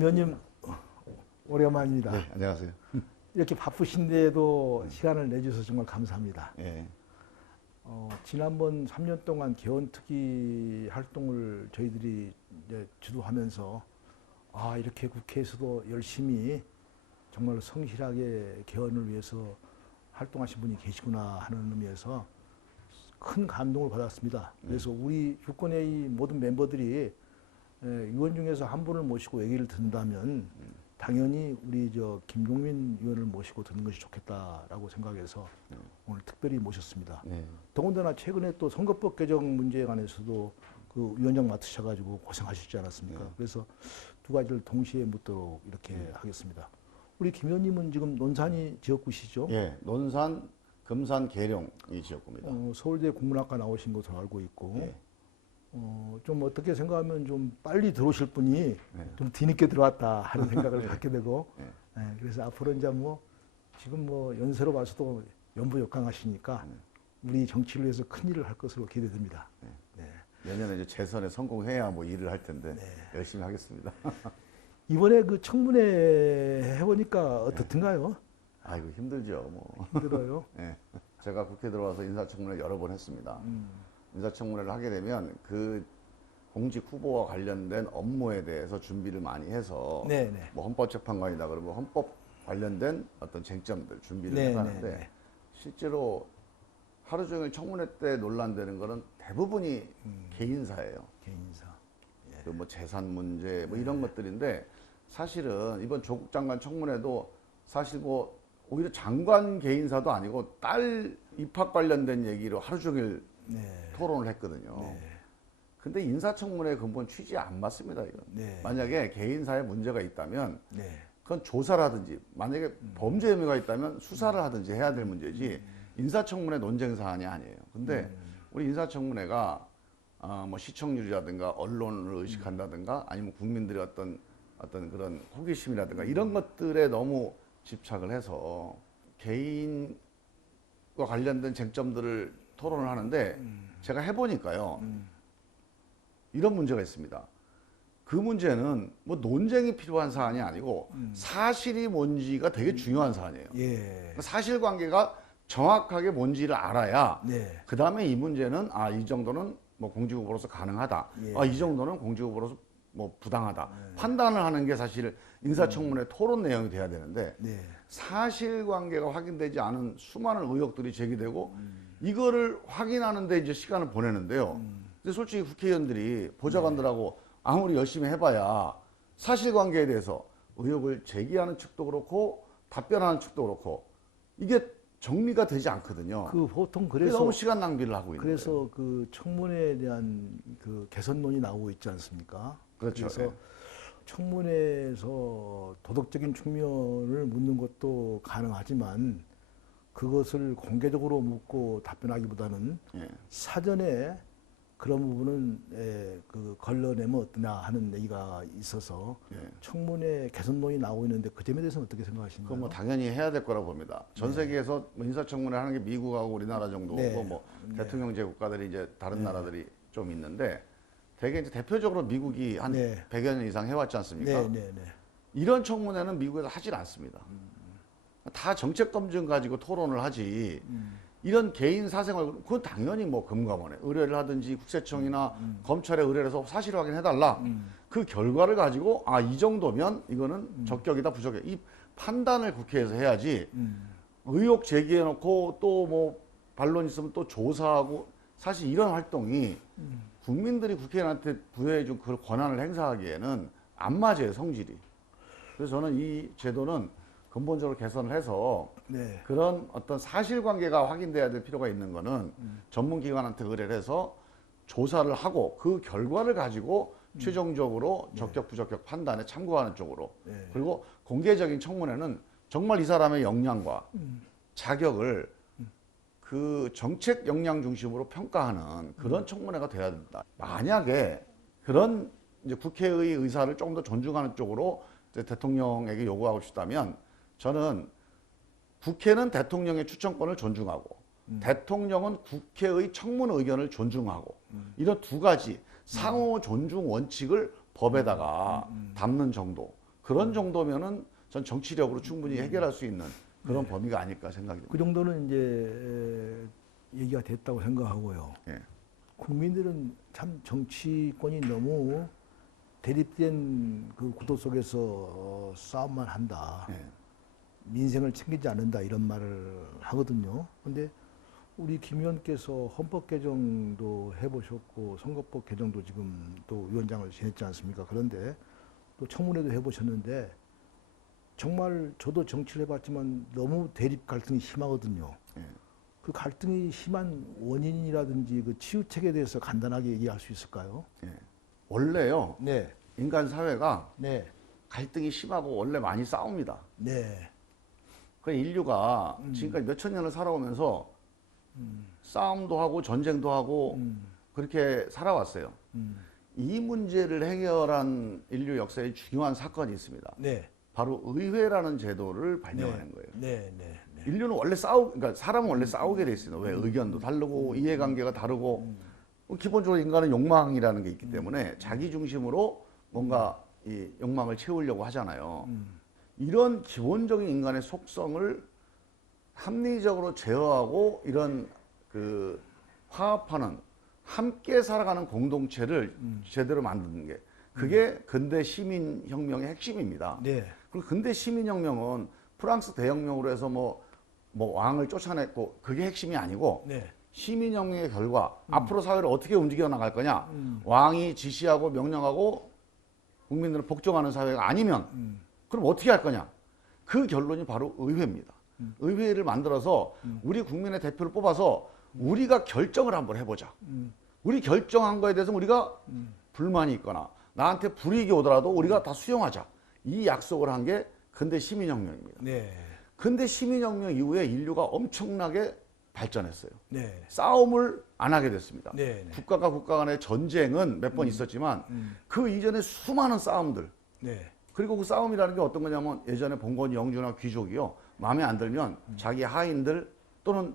김 의원님 오래간만입니다. 네, 안녕하세요. 이렇게 바쁘신데도 시간을 내주셔서 정말 감사합니다. 예. 지난번 3년 동안 개헌특위 활동을 저희들이 이제 주도하면서 이렇게 국회에서도 열심히 정말 성실하게 개헌을 위해서 활동하신 분이 계시구나 하는 의미에서 큰 감동을 받았습니다. 그래서 우리 유권회의 모든 멤버들이 의원 중에서 한 분을 모시고 얘기를 듣는다면 당연히 우리 김종민 의원을 모시고 듣는 것이 좋겠다라고 생각해서 오늘 특별히 모셨습니다. 네. 더군다나 최근에 또 선거법 개정 문제에 관해서도 그 위원장 맡으셔가지고 고생하셨지 않았습니까? 네. 그래서 두 가지를 동시에 묻도록 이렇게 하겠습니다. 우리 김 의원님은 지금 논산이 지역구시죠? 예, 논산, 금산, 계룡이 지역구입니다. 서울대 국문학과 나오신 것으로 알고 있고 예. 좀 어떻게 생각하면 좀 빨리 들어오실 분이 네. 좀 뒤늦게 들어왔다 하는 생각을 갖게 되고 네. 그래서 앞으로 이제 지금 연세로 봐서도 연부역강하시니까 우리 정치를 위해서 큰 일을 할 것으로 기대됩니다. 네. 내년에 이제 재선에 성공해야 일을 할 텐데 열심히 하겠습니다. 이번에 그 청문회 해보니까 어떻든가요? 아이고 힘들죠. 힘들어요? 예. 제가 국회 들어와서 인사청문회 여러 번 했습니다. 인사청문회를 하게 되면 그 공직 후보와 관련된 업무에 대해서 준비를 많이 해서 네네. 헌법재판관이다 그러면 헌법 관련된 어떤 쟁점들 준비를 해가는데 실제로 하루 종일 청문회 때 논란되는 거는 대부분이 개인사예요. 개인사. 그 재산 문제 이런 것들인데 사실은 이번 조국 장관 청문회도 사실 오히려 장관 개인사도 아니고 딸 입학 관련된 얘기로 하루 종일 토론을 했거든요. 근데 인사청문회 근본 취지에 안 맞습니다, 이건. 만약에 개인사에 문제가 있다면 그건 조사를 하든지 만약에 범죄 혐의가 있다면 수사를 하든지 해야 될 문제지 인사청문회 논쟁 사안이 아니에요. 근데 우리 인사청문회가 시청률이라든가 언론을 의식한다든가 아니면 국민들의 어떤 그런 호기심이라든가 이런 것들에 너무 집착을 해서 개인과 관련된 쟁점들을 토론을 하는데 제가 해보니까요 이런 문제가 있습니다. 그 문제는 논쟁이 필요한 사안이 아니고 사실이 뭔지가 되게 중요한 사안이에요. 사실관계가 정확하게 뭔지를 알아야 그 다음에 이 문제는 이 정도는 공직후보로서 가능하다. 이 정도는 공직후보로서 부당하다. 판단을 하는 게 사실 인사청문회 토론 내용이 돼야 되는데 사실관계가 확인되지 않은 수많은 의혹들이 제기되고 이거를 확인하는데 이제 시간을 보내는데요. 근데 솔직히 국회의원들이 보좌관들하고 아무리 열심히 해봐야 사실관계에 대해서 의혹을 제기하는 측도 그렇고 답변하는 측도 그렇고 이게 정리가 되지 않거든요. 보통 그래서 너무 시간 낭비를 하고 있는 그래서 거예요. 그 청문회에 대한 그 개선론이 나오고 있지 않습니까? 그렇죠. 그래서 청문회에서 도덕적인 측면을 묻는 것도 가능하지만 그것을 공개적으로 묻고 답변하기보다는 사전에 그런 부분은 걸러내면 어떠냐 하는 얘기가 있어서 청문회 개선론이 나오고 있는데 그 점에 대해서는 어떻게 생각하시나요? 그건 당연히 해야 될 거라고 봅니다. 전 세계에서 인사청문회 하는 게 미국하고 우리나라 정도고 대통령제 국가들이 이제 다른 나라들이 좀 있는데 대개 이제 대표적으로 미국이 한 100여 년 이상 해왔지 않습니까? 이런 청문회는 미국에서 하질 않습니다. 다 정책 검증 가지고 토론을 하지. 이런 개인 사생활, 그건 당연히 금감원에 의뢰를 하든지 국세청이나 검찰에 의뢰를 해서 사실 확인해달라. 그 결과를 가지고 이 정도면 이거는 적격이다 부적격. 이 판단을 국회에서 해야지 의혹 제기해놓고 또 반론 있으면 또 조사하고 사실 이런 활동이 국민들이 국회의원한테 부여해준 그 권한을 행사하기에는 안 맞아요, 성질이. 그래서 저는 이 제도는 근본적으로 개선을 해서 그런 어떤 사실관계가 확인돼야 될 필요가 있는 거는 전문기관한테 의뢰를 해서 조사를 하고 그 결과를 가지고 최종적으로 적격 부적격 판단에 참고하는 쪽으로 그리고 공개적인 청문회는 정말 이 사람의 역량과 자격을 그 정책 역량 중심으로 평가하는 그런 청문회가 돼야 된다. 만약에 그런 이제 국회의 의사를 조금 더 존중하는 쪽으로 이제 대통령에게 요구하고 싶다면 저는 국회는 대통령의 추천권을 존중하고 대통령은 국회의 청문 의견을 존중하고 이런 두 가지 상호 존중 원칙을 법에다가 담는 정도 그런 정도면은 전 정치력으로 충분히 해결할 수 있는 그런 범위가 아닐까 생각이 듭니다. 그 정도는 얘기가 됐다고 생각하고요. 예. 국민들은 참 정치권이 너무 대립된 그 구도 속에서 싸움만 한다. 예. 민생을 챙기지 않는다 이런 말을 하거든요. 근데 우리 김 의원께서 헌법 개정도 해보셨고 선거법 개정도 지금 또 위원장을 지냈지 않습니까? 그런데 또 청문회도 해보셨는데 정말 저도 정치를 해봤지만 너무 대립 갈등이 심하거든요. 예. 그 갈등이 심한 원인이라든지 그 치유책에 대해서 간단하게 얘기할 수 있을까요? 예. 원래요, 네, 인간 사회가 네, 갈등이 심하고 원래 많이 싸웁니다. 네, 그 인류가 지금까지 몇천 년을 살아오면서 싸움도 하고 전쟁도 하고 그렇게 살아왔어요. 이 문제를 해결한 인류 역사의 중요한 사건이 있습니다. 네, 바로 의회라는 제도를 발명하는 거예요. 네, 네, 네. 인류는 원래 그러니까 사람은 원래 싸우게 돼 있어요. 왜 의견도 다르고 이해관계가 다르고 기본적으로 인간은 욕망이라는 게 있기 때문에 자기 중심으로 뭔가 이 욕망을 채우려고 하잖아요. 이런 기본적인 인간의 속성을 합리적으로 제어하고 이런 그 화합하는 함께 살아가는 공동체를 제대로 만드는 게 그게 근대 시민혁명의 핵심입니다. 네. 그리고 근대 시민혁명은 프랑스 대혁명으로 해서 뭐 왕을 쫓아냈고 그게 핵심이 아니고 네. 시민혁명의 결과 앞으로 사회를 어떻게 움직여 나갈 거냐 왕이 지시하고 명령하고 국민들을 복종하는 사회가 아니면 그럼 어떻게 할 거냐 그 결론이 바로 의회입니다. 의회를 만들어서 우리 국민의 대표를 뽑아서 우리가 결정을 한번 해보자. 우리 결정한 거에 대해서 우리가 불만이 있거나 나한테 불이익이 오더라도 우리가 다 수용하자. 이 약속을 한 게 근대 시민혁명입니다. 네. 근대 시민혁명 이후에 인류가 엄청나게 발전했어요. 네. 싸움을 안 하게 됐습니다. 네. 네. 국가가 국가 간의 전쟁은 몇 번 있었지만 그 이전에 수많은 싸움들 네. 그리고 그 싸움이라는 게 어떤 거냐면 예전에 봉건이 영주나 귀족이요 마음에 안 들면 자기 하인들 또는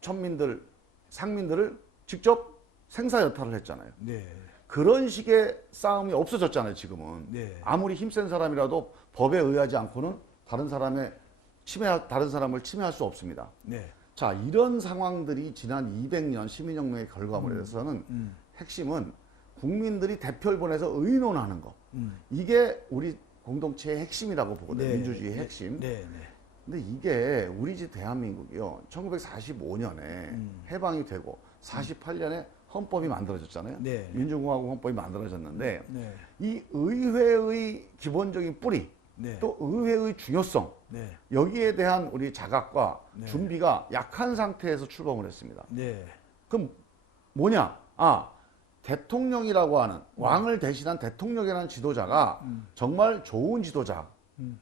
천민들 상민들을 직접 생사 여탈을 했잖아요. 네. 그런 식의 싸움이 없어졌잖아요. 지금은 네. 아무리 힘센 사람이라도 법에 의하지 않고는 다른 사람을 침해할 수 없습니다. 네. 자, 이런 상황들이 지난 200년 시민혁명의 결과물에 대해서는 핵심은 국민들이 대표를 보내서 의논하는 거. 이게 우리 공동체의 핵심이라고 보거든요. 네. 민주주의의 핵심. 네. 네. 근데 이게 우리 집 대한민국이요. 1945년에 해방이 되고 48년에 헌법이 만들어졌잖아요. 네. 민주공화국 헌법이 만들어졌는데 네. 이 의회의 기본적인 뿌리 네. 또 의회의 중요성 네. 여기에 대한 우리 자각과 네. 준비가 약한 상태에서 출범을 했습니다. 네. 그럼 뭐냐? 대통령이라고 하는 왕을 대신한 대통령이라는 지도자가 정말 좋은 지도자,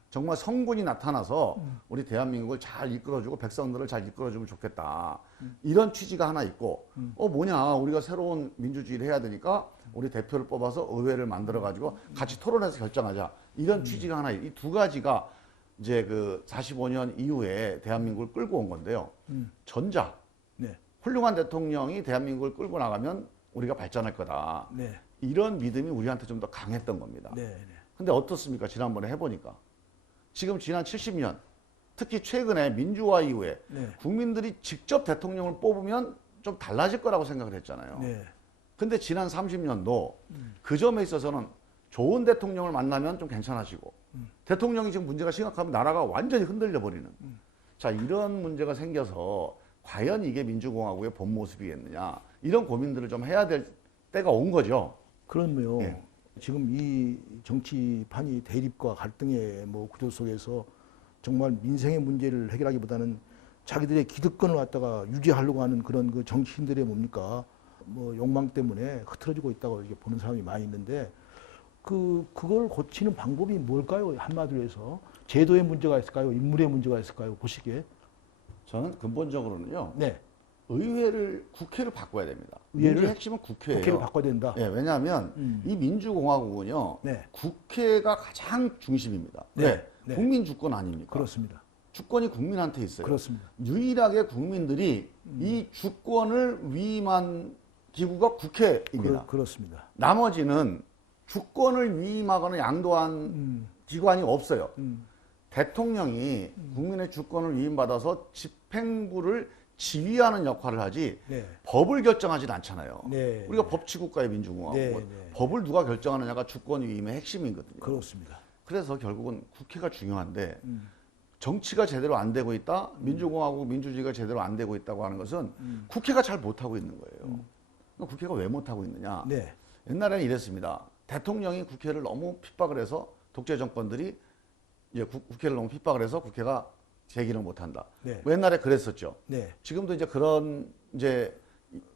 정말 성군이 나타나서 우리 대한민국을 잘 이끌어주고 백성들을 잘 이끌어주면 좋겠다. 이런 취지가 하나 있고, 뭐냐? 우리가 새로운 민주주의를 해야 되니까 우리 대표를 뽑아서 의회를 만들어가지고 같이 토론해서 결정하자. 이런 취지가 하나, 이 두 가지가 이제 그 45년 이후에 대한민국을 끌고 온 건데요. 전자, 네. 훌륭한 대통령이 대한민국을 끌고 나가면 우리가 발전할 거다. 네. 이런 믿음이 우리한테 좀 더 강했던 겁니다. 네. 근데 어떻습니까? 지난번에 해보니까. 지금 지난 70년, 특히 최근에 민주화 이후에 네. 국민들이 직접 대통령을 뽑으면 좀 달라질 거라고 생각을 했잖아요. 네. 근데 지난 30년도 그 점에 있어서는 좋은 대통령을 만나면 좀 괜찮아지고 대통령이 지금 문제가 심각하면 나라가 완전히 흔들려 버리는 자 이런 문제가 생겨서 과연 이게 민주공화국의 본 모습이겠느냐 이런 고민들을 좀 해야 될 때가 온 거죠. 그럼요. 예. 지금 이 정치판이 대립과 갈등의 뭐 구조 속에서 정말 민생의 문제를 해결하기보다는 자기들의 기득권을 갖다가 유지하려고 하는 그런 그 정치인들의 뭡니까 뭐 욕망 때문에 흐트러지고 있다고 이렇게 보는 사람이 많이 있는데 그걸 고치는 방법이 뭘까요? 한마디로 해서 제도의 문제가 있을까요? 인물의 문제가 있을까요? 보시기에. 저는 근본적으로는요. 네. 국회를 바꿔야 됩니다. 의회를? 민주의 핵심은 국회예요. 국회를 바꿔야 된다. 예, 왜냐하면 이 민주공화국은요. 네. 국회가 가장 중심입니다. 네. 왜? 네. 국민 주권 아닙니까? 그렇습니다. 주권이 국민한테 있어요. 그렇습니다. 유일하게 국민들이 이 주권을 위임한 기구가 국회입니다. 그렇습니다. 나머지는 주권을 위임하거나 양도한 기관이 없어요. 음. 대통령이 국민의 주권을 위임받아서 집행부를 지휘하는 역할을 하지 네. 법을 결정하진 않잖아요. 네. 우리가 법치국가의 민주공화국 네, 네. 법을 누가 결정하느냐가 주권 위임의 핵심이거든요. 그렇습니다. 그래서 결국은 국회가 중요한데 음. 정치가 제대로 안 되고 있다, 민주공화국 민주주의가 제대로 안 되고 있다고 하는 것은 국회가 잘 못하고 있는 거예요. 그럼 국회가 왜 못하고 있느냐? 네. 옛날에는 이랬습니다. 대통령이 국회를 너무 핍박을 해서 독재 정권들이 이제 국회를 너무 핍박을 해서 국회가 제기를 못한다. 네. 뭐 옛날에 그랬었죠. 네. 지금도 이제 그런 이제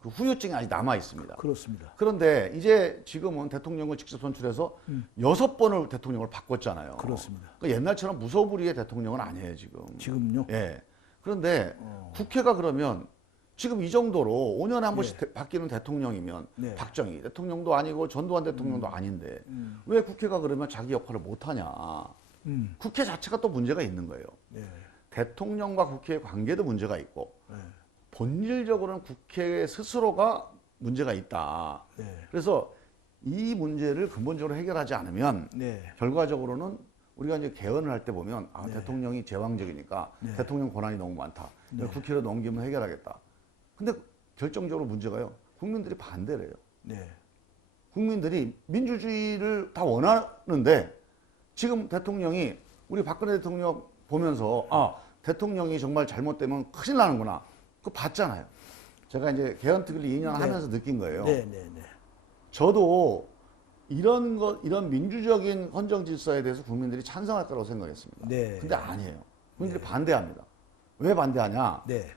그 후유증이 아직 남아 있습니다. 그렇습니다. 그런데 이제 지금은 대통령을 직접 선출해서 6번을 대통령을 바꿨잖아요. 그렇습니다. 그러니까 옛날처럼 무소불위의 대통령은 아니에요, 지금. 지금요? 예. 그런데 국회가 그러면 지금 이 정도로 5년에 한 번씩 바뀌는 대통령이면 네. 박정희 대통령도 아니고 전두환 대통령도 아닌데 왜 국회가 그러면 자기 역할을 못하냐. 음. 국회 자체가 또 문제가 있는 거예요. 네. 대통령과 국회의 관계도 문제가 있고 네. 본질적으로는 국회 스스로가 문제가 있다. 네. 그래서 이 문제를 근본적으로 해결하지 않으면 네. 결과적으로는 우리가 이제 개헌을 할 때 보면 아, 네. 대통령이 제왕적이니까 네. 대통령 권한이 너무 많다. 국회로 넘기면 해결하겠다. 근데 결정적으로 문제가요. 국민들이 반대를 해요. 네. 국민들이 민주주의를 다 원하는데 지금 대통령이 우리 박근혜 대통령 보면서 아, 대통령이 정말 잘못되면 큰일 나는구나. 그거 봤잖아요. 제가 이제 개헌특위를 2년 네. 하면서 느낀 거예요. 네. 네. 네. 저도 이런 민주적인 헌정 질서에 대해서 국민들이 찬성할 거라고 생각했습니다. 네. 근데 아니에요. 국민들이 반대합니다. 왜 반대하냐? 네.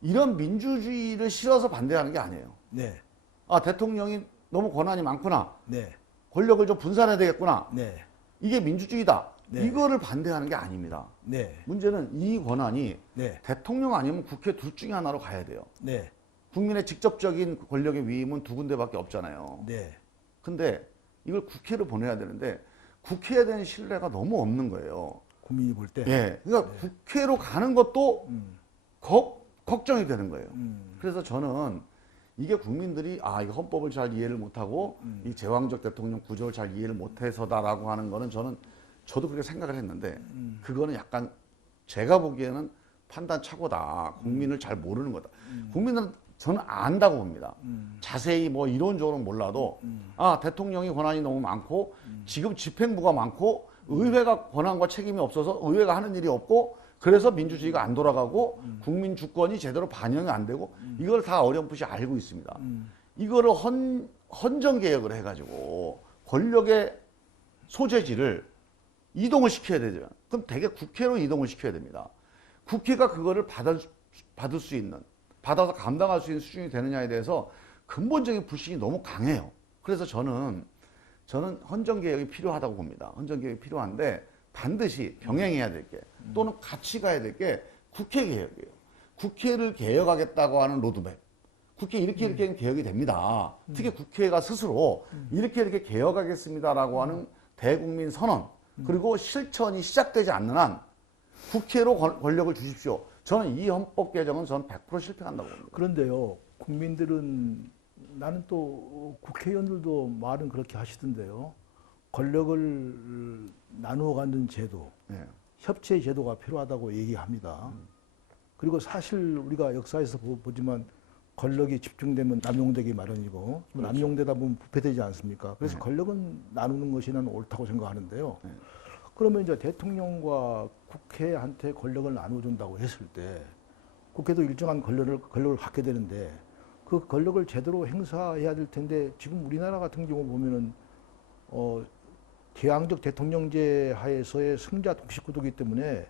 이런 민주주의를 싫어서 반대하는 게 아니에요. 네. 아, 대통령이 너무 권한이 많구나. 네. 권력을 좀 분산해야 되겠구나. 네. 이게 민주주의다. 네. 이거를 반대하는 게 아닙니다. 네. 문제는 이 권한이 네. 대통령 아니면 국회 둘 중에 하나로 가야 돼요. 네. 국민의 직접적인 권력의 위임은 두 군데밖에 없잖아요. 네. 근데 이걸 국회로 보내야 되는데 국회에 대한 신뢰가 너무 없는 거예요. 국민이 볼 때. 예. 그러니까 국회로 가는 것도 걱정이 되는 거예요. 그래서 저는 이게 국민들이 아, 이거 헌법을 잘 이해를 못하고 이 제왕적 대통령 구조를 잘 이해를 못해서다라고 하는 거는 저도 그렇게 생각을 했는데 그거는 약간 제가 보기에는 판단 착오다. 국민을 잘 모르는 거다. 국민은 저는 안다고 봅니다. 자세히 뭐 이론적으로는 몰라도 아, 대통령이 권한이 너무 많고 지금 집행부가 많고 의회가 권한과 책임이 없어서 의회가 하는 일이 없고 그래서 민주주의가 안 돌아가고 국민 주권이 제대로 반영이 안 되고 이걸 다 어렴풋이 알고 있습니다. 이거를 헌정 개혁을 해가지고 권력의 소재지를 이동을 시켜야 되죠. 그럼 대개 국회로 이동을 시켜야 됩니다. 국회가 그거를 받을 수 있는, 받아서 감당할 수 있는 수준이 되느냐에 대해서 근본적인 불신이 너무 강해요. 그래서 저는 헌정 개혁이 필요하다고 봅니다. 헌정 개혁이 필요한데 반드시 병행해야 될 게 또는 같이 가야 될 게 국회 개혁이에요. 국회를 개혁하겠다고 하는 로드맵. 국회 이렇게 하면 개혁이 됩니다. 특히 국회가 스스로 이렇게 개혁하겠습니다라고 하는 대국민 선언 그리고 실천이 시작되지 않는 한 국회로 권력을 주십시오. 저는 이 헌법 개정은 저는 100% 실패한다고 봅니다. 그런데요, 국민들은 나는 또 국회의원들도 말은 그렇게 하시던데요. 권력을 나누어 갖는 제도, 네. 협치의 제도가 필요하다고 얘기합니다. 그리고 사실 우리가 역사에서 보지만 권력이 집중되면 남용되기 마련이고 그렇죠. 남용되다 보면 부패되지 않습니까? 그래서 네. 권력은 나누는 것이 나는 옳다고 생각하는데요. 네. 그러면 이제 대통령과 국회한테 권력을 나눠준다고 했을 때 국회도 일정한 권력을 갖게 되는데 그 권력을 제대로 행사해야 될 텐데 지금 우리나라 같은 경우 보면은 개항적 대통령제 하에서의 승자 독식구도이기 때문에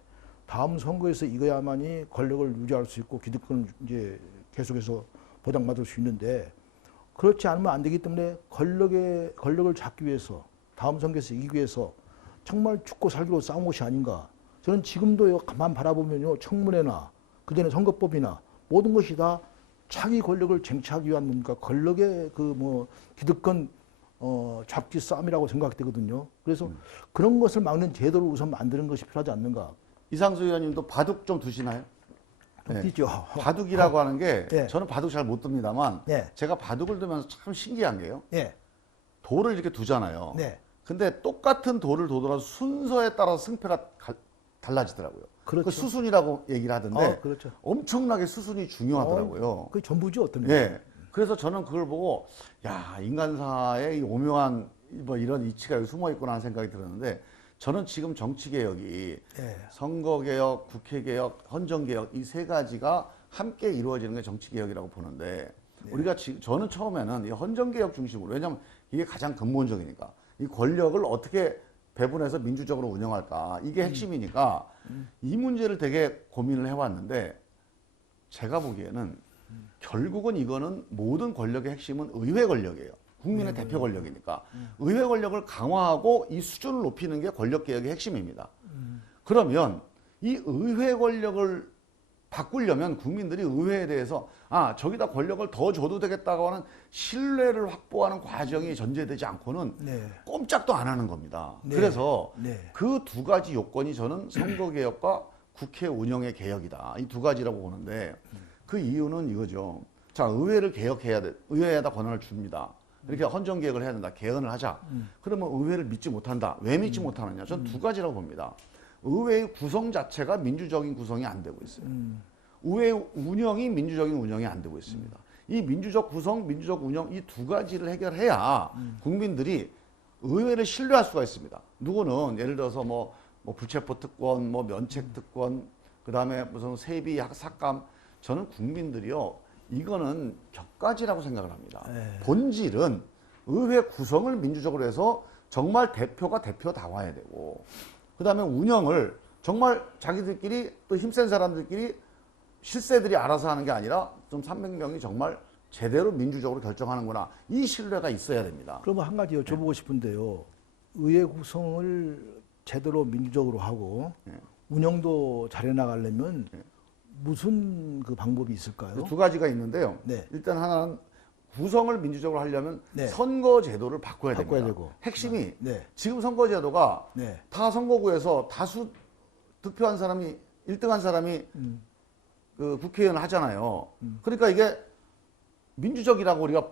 다음 선거에서 이거야만이 권력을 유지할 수 있고 기득권을 이제 계속해서 보장받을 수 있는데 그렇지 않으면 안 되기 때문에 권력을 잡기 위해서 다음 선거에서 이기기 위해서 정말 죽고 살기로 싸운 것이 아닌가. 저는 지금도 가만 바라보면요, 청문회나 그전에 선거법이나 모든 것이 다 차기 권력을 쟁취하기 위한 뭡니까 권력의 기득권 잡기 싸움이라고 생각되거든요. 그래서 그런 것을 막는 제도를 우선 만드는 것이 필요하지 않는가. 이상수 의원님도 바둑 좀 두시나요? 뛰죠. 바둑이라고 하는 게 네. 저는 바둑 잘 못 둡니다만 네. 제가 바둑을 두면서 참 신기한 게요. 네. 돌을 이렇게 두잖아요. 네. 근데 똑같은 도를 도더라도 순서에 따라서 승패가 달라지더라고요. 그렇죠. 그 수순이라고 얘기를 하던데 그렇죠. 엄청나게 수순이 중요하더라고요. 그게 전부죠, 어떤 예. 그래서 저는 그걸 보고 야, 인간사의 이 오묘한 뭐 이런 이치가 여기 숨어 있구나 하는 생각이 들었는데 저는 지금 정치 개혁이 예. 선거 개혁, 국회 개혁, 헌정 개혁 이 세 가지가 함께 이루어지는 게 정치 개혁이라고 보는데 우리가 저는 처음에는 이 헌정 개혁 중심으로 왜냐하면 이게 가장 근본적이니까 이 권력을 어떻게 배분해서 민주적으로 운영할까 이게 핵심이니까 이 문제를 되게 고민을 해왔는데 제가 보기에는 결국은 이거는 모든 권력의 핵심은 의회 권력이에요. 국민의 대표 권력이니까 의회 권력을 강화하고 이 수준을 높이는 게 권력 개혁의 핵심입니다. 그러면 이 의회 권력을 바꾸려면 국민들이 의회에 대해서 아 저기다 권력을 더 줘도 되겠다고 하는 신뢰를 확보하는 과정이 전제되지 않고는 네. 꼼짝도 안 하는 겁니다. 네. 그래서 네. 그 두 가지 요건이 저는 선거 개혁과 국회 운영의 개혁이다. 이 두 가지라고 보는데 그 이유는 이거죠. 자 의회를 개혁해야 돼. 의회에다 권한을 줍니다. 이렇게 헌정 개혁을 해야 된다. 개헌을 하자. 그러면 의회를 믿지 못한다. 왜 믿지 못하느냐? 저는 두 가지라고 봅니다. 의회의 구성 자체가 민주적인 구성이 안 되고 있어요. 의회 운영이 민주적인 운영이 안 되고 있습니다. 이 민주적 구성, 민주적 운영 이 두 가지를 해결해야 국민들이 의회를 신뢰할 수가 있습니다. 누구는 예를 들어서 뭐 불체포 특권, 뭐 면책 특권, 그 다음에 무슨 세비 삭감. 저는 국민들이요 이거는 격가지라고 생각을 합니다. 본질은 의회 구성을 민주적으로 해서 정말 대표가 대표다워야 되고 그 다음에 운영을 정말 자기들끼리 또 힘센 사람들끼리 실세들이 알아서 하는 게 아니라 좀 300명이 정말 제대로 민주적으로 결정하는구나. 이 신뢰가 있어야 됩니다. 그러면 한 가지 여쭤보고 싶은데요. 의회 구성을 제대로 민주적으로 하고 운영도 잘해 나가려면 무슨 그 방법이 있을까요? 두 가지가 있는데요. 네. 일단 하나는 구성을 민주적으로 하려면 네. 선거 제도를 바꿔야 바꿔야 됩니다. 되고. 핵심이 네. 지금 선거 제도가 네. 타 선거구에서 다수 득표한 사람이 1등한 사람이 그 국회의원을 하잖아요. 그러니까 이게 민주적이라고 우리가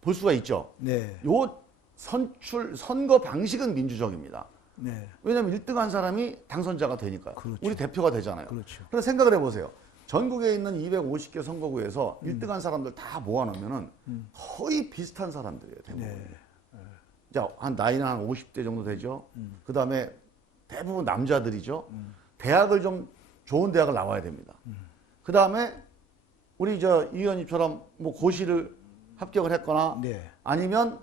볼 수가 있죠. 네. 요 선거 방식은 민주적입니다. 네. 왜냐하면 1등한 사람이 당선자가 되니까요. 그렇죠. 우리 대표가 되잖아요. 그렇죠. 그래서 생각을 해보세요. 전국에 있는 250개 선거구에서 1등한 사람들 다 모아놓으면은 거의 비슷한 사람들이에요. 대부분. 네. 자, 한 나이는 한 50대 정도 되죠. 그 다음에 대부분 남자들이죠. 대학을 좀 좋은 대학을 나와야 됩니다. 그 다음에 우리 이 의원님처럼 뭐 고시를 합격을 했거나 네. 아니면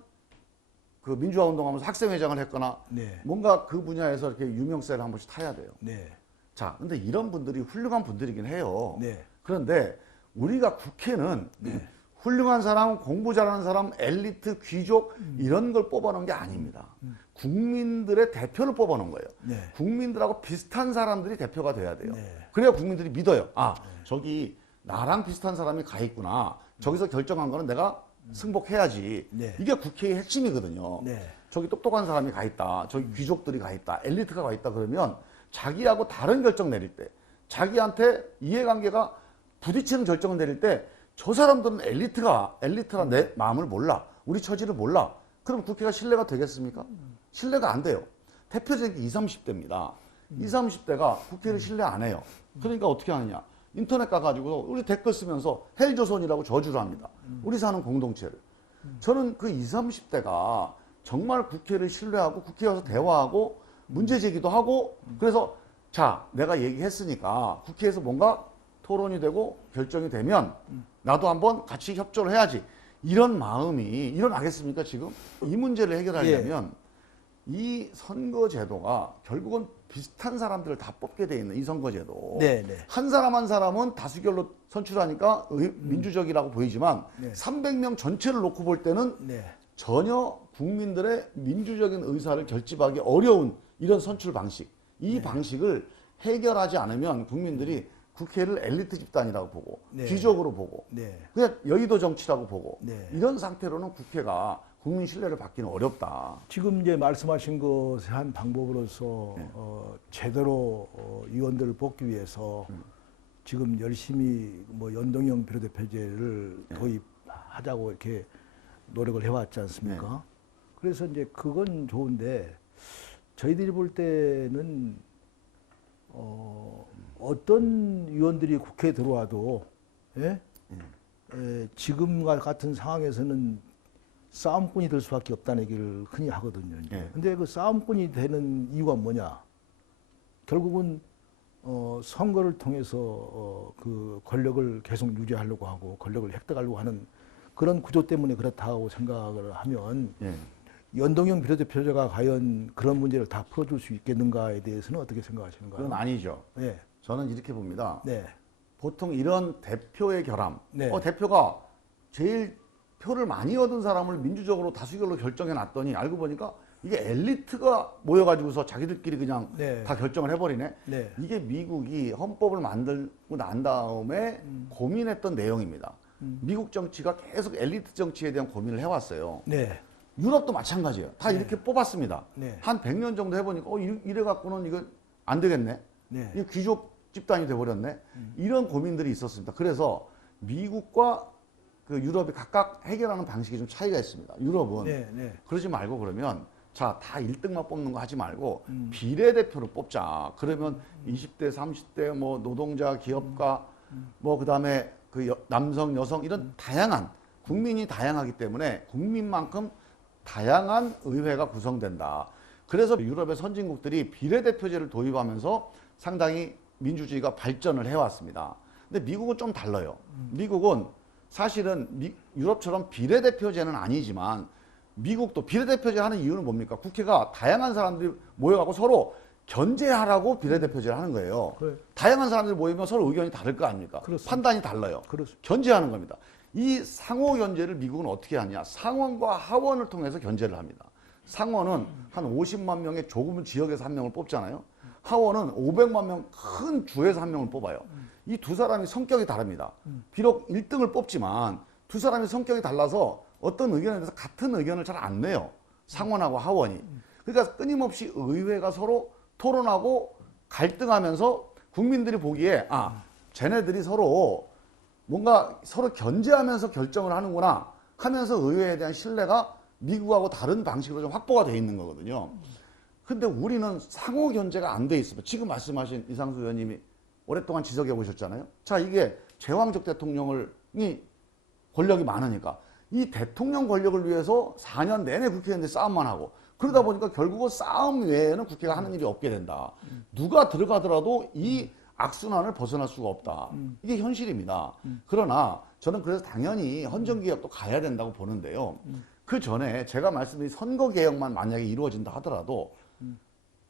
그 민주화 운동하면서 학생회장을 했거나 네. 뭔가 그 분야에서 이렇게 유명세를 한 번씩 타야 돼요. 네. 자, 근데 이런 분들이 훌륭한 분들이긴 해요. 네. 그런데 우리가 국회는 네. 훌륭한 사람, 공부 잘하는 사람, 엘리트, 귀족 이런 걸 뽑아놓은 게 아닙니다. 국민들의 대표를 뽑아놓은 거예요. 네. 국민들하고 비슷한 사람들이 대표가 돼야 돼요. 네. 그래야 국민들이 믿어요. 아, 저기 나랑 비슷한 사람이 가 있구나. 저기서 결정한 거는 내가 승복해야지. 네. 이게 국회의 핵심이거든요. 네. 저기 똑똑한 사람이 가 있다. 저기 귀족들이 가 있다. 엘리트가 가 있다. 그러면 자기하고 다른 결정 내릴 때, 자기한테 이해관계가 부딪히는 결정을 내릴 때 저 사람들은 엘리트가 내 마음을 몰라. 우리 처지를 몰라. 그럼 국회가 신뢰가 되겠습니까? 신뢰가 안 돼요. 대표적인 게 20, 30대입니다. 20, 30대가 국회를 신뢰 안 해요. 그러니까 어떻게 하느냐. 인터넷 가가지고 우리 댓글 쓰면서 헬조선이라고 저주를 합니다. 우리 사는 공동체를. 저는 그 20, 30대가 정말 국회를 신뢰하고 국회에 와서 대화하고 문제 제기도 하고 그래서 자 내가 얘기했으니까 국회에서 뭔가 토론이 되고 결정이 되면 나도 한번 같이 협조를 해야지. 이런 마음이 일어나겠습니까 지금? 이 문제를 해결하려면 이 선거제도가 결국은 비슷한 사람들을 다 뽑게 돼 있는 이 선거제도. 네, 네. 한 사람 한 사람은 다수결로 선출하니까 민주적이라고 보이지만 네. 300명 전체를 놓고 볼 때는 네. 전혀 국민들의 민주적인 의사를 결집하기 어려운 이런 선출 방식. 이 방식을 해결하지 않으면 국민들이 국회를 엘리트 집단이라고 보고 네. 귀족으로 보고 네. 그냥 여의도 정치라고 보고 네. 이런 상태로는 국회가 국민 신뢰를 받기는 어렵다. 지금 이제 말씀하신 것의 한 방법으로서 네. 제대로 의원들을 뽑기 위해서 지금 열심히 뭐 연동형 비례대표제를 도입하자고 이렇게 노력을 해왔지 않습니까? 그래서 이제 그건 좋은데 저희들이 볼 때는 어떤 의원들이 국회에 들어와도 예? 지금과 같은 상황에서는 싸움꾼이 될 수밖에 없다는 얘기를 흔히 하거든요. 예. 근데 그 싸움꾼이 되는 이유가 뭐냐? 결국은 선거를 통해서 그 권력을 계속 유지하려고 하고 권력을 획득하려고 하는 그런 구조 때문에 그렇다고 생각을 하면 예. 연동형 비례대표제가 과연 그런 문제를 다 풀어줄 수 있겠는가에 대해서는 어떻게 생각하시는가요? 그건 아니죠. 네, 저는 이렇게 봅니다. 네, 보통 이런 대표의 결함, 네. 대표가 제일 표를 많이 얻은 사람을 민주적으로 다수결로 결정해 놨더니 알고 보니까 이게 엘리트가 모여가지고서 자기들끼리 그냥 네. 다 결정을 해버리네. 네. 이게 미국이 헌법을 만들고 난 다음에 고민했던 내용입니다. 미국 정치가 계속 엘리트 정치에 대한 고민을 해왔어요. 네. 유럽도 마찬가지예요. 다 이렇게 뽑았습니다. 네. 한 100년 정도 해보니까 이래 갖고는 이거 안 되겠네. 네. 이거 귀족 집단이 돼버렸네. 이런 고민들이 있었습니다. 그래서 미국과 그 유럽이 각각 해결하는 방식이 좀 차이가 있습니다. 유럽은 네. 네. 그러지 말고 그러면 자, 다 1등만 뽑는 거 하지 말고 비례대표를 뽑자. 그러면 20대, 30대 뭐 노동자, 기업가 뭐 그다음에 그 남성, 여성 이런 다양한 국민이 다양하기 때문에 국민만큼 다양한 의회가 구성된다. 그래서 유럽의 선진국들이 비례대표제를 도입하면서 상당히 민주주의가 발전을 해왔습니다. 근데 미국은 좀 달라요. 미국은 사실은 유럽처럼 비례대표제는 아니지만 미국도 비례대표제 하는 이유는 뭡니까? 국회가 다양한 사람들이 모여가고 서로 견제하라고 비례대표제를 하는 거예요. 그래. 다양한 사람들이 모이면 서로 의견이 다를 거 아닙니까? 그렇습니다. 판단이 달라요. 그렇습니다. 견제하는 겁니다. 이 상호 견제를 미국은 어떻게 하냐? 상원과 하원을 통해서 견제를 합니다. 상원은 한 50만 명의 조금 지역에서 한 명을 뽑잖아요. 하원은 500만 명 큰 주에서 한 명을 뽑아요. 이 두 사람이 성격이 다릅니다. 비록 1등을 뽑지만 두 사람이 성격이 달라서 어떤 의견에 대해서 같은 의견을 잘 안 내요. 상원하고 하원이. 그러니까 끊임없이 의회가 서로 토론하고 갈등하면서 국민들이 보기에 쟤네들이 서로 뭔가 서로 견제하면서 결정을 하는구나 하면서 의회에 대한 신뢰가 미국하고 다른 방식으로 좀 확보가 돼 있는 거거든요. 근데 우리는 상호 견제가 안 돼 있습니다. 지금 말씀하신 이상수 의원님이 오랫동안 지적해 보셨잖아요. 자, 이게 제왕적 대통령이 권력이 많으니까 이 대통령 권력을 위해서 4년 내내 국회의원들 싸움만 하고 그러다 보니까 결국은 싸움 외에는 국회가 하는 일이 없게 된다. 누가 들어가더라도 이 악순환을 벗어날 수가 없다. 이게 현실입니다. 그러나 저는 그래서 당연히 헌정개혁도 가야 된다고 보는데요. 그 전에 제가 말씀드린 선거개혁만 만약에 이루어진다 하더라도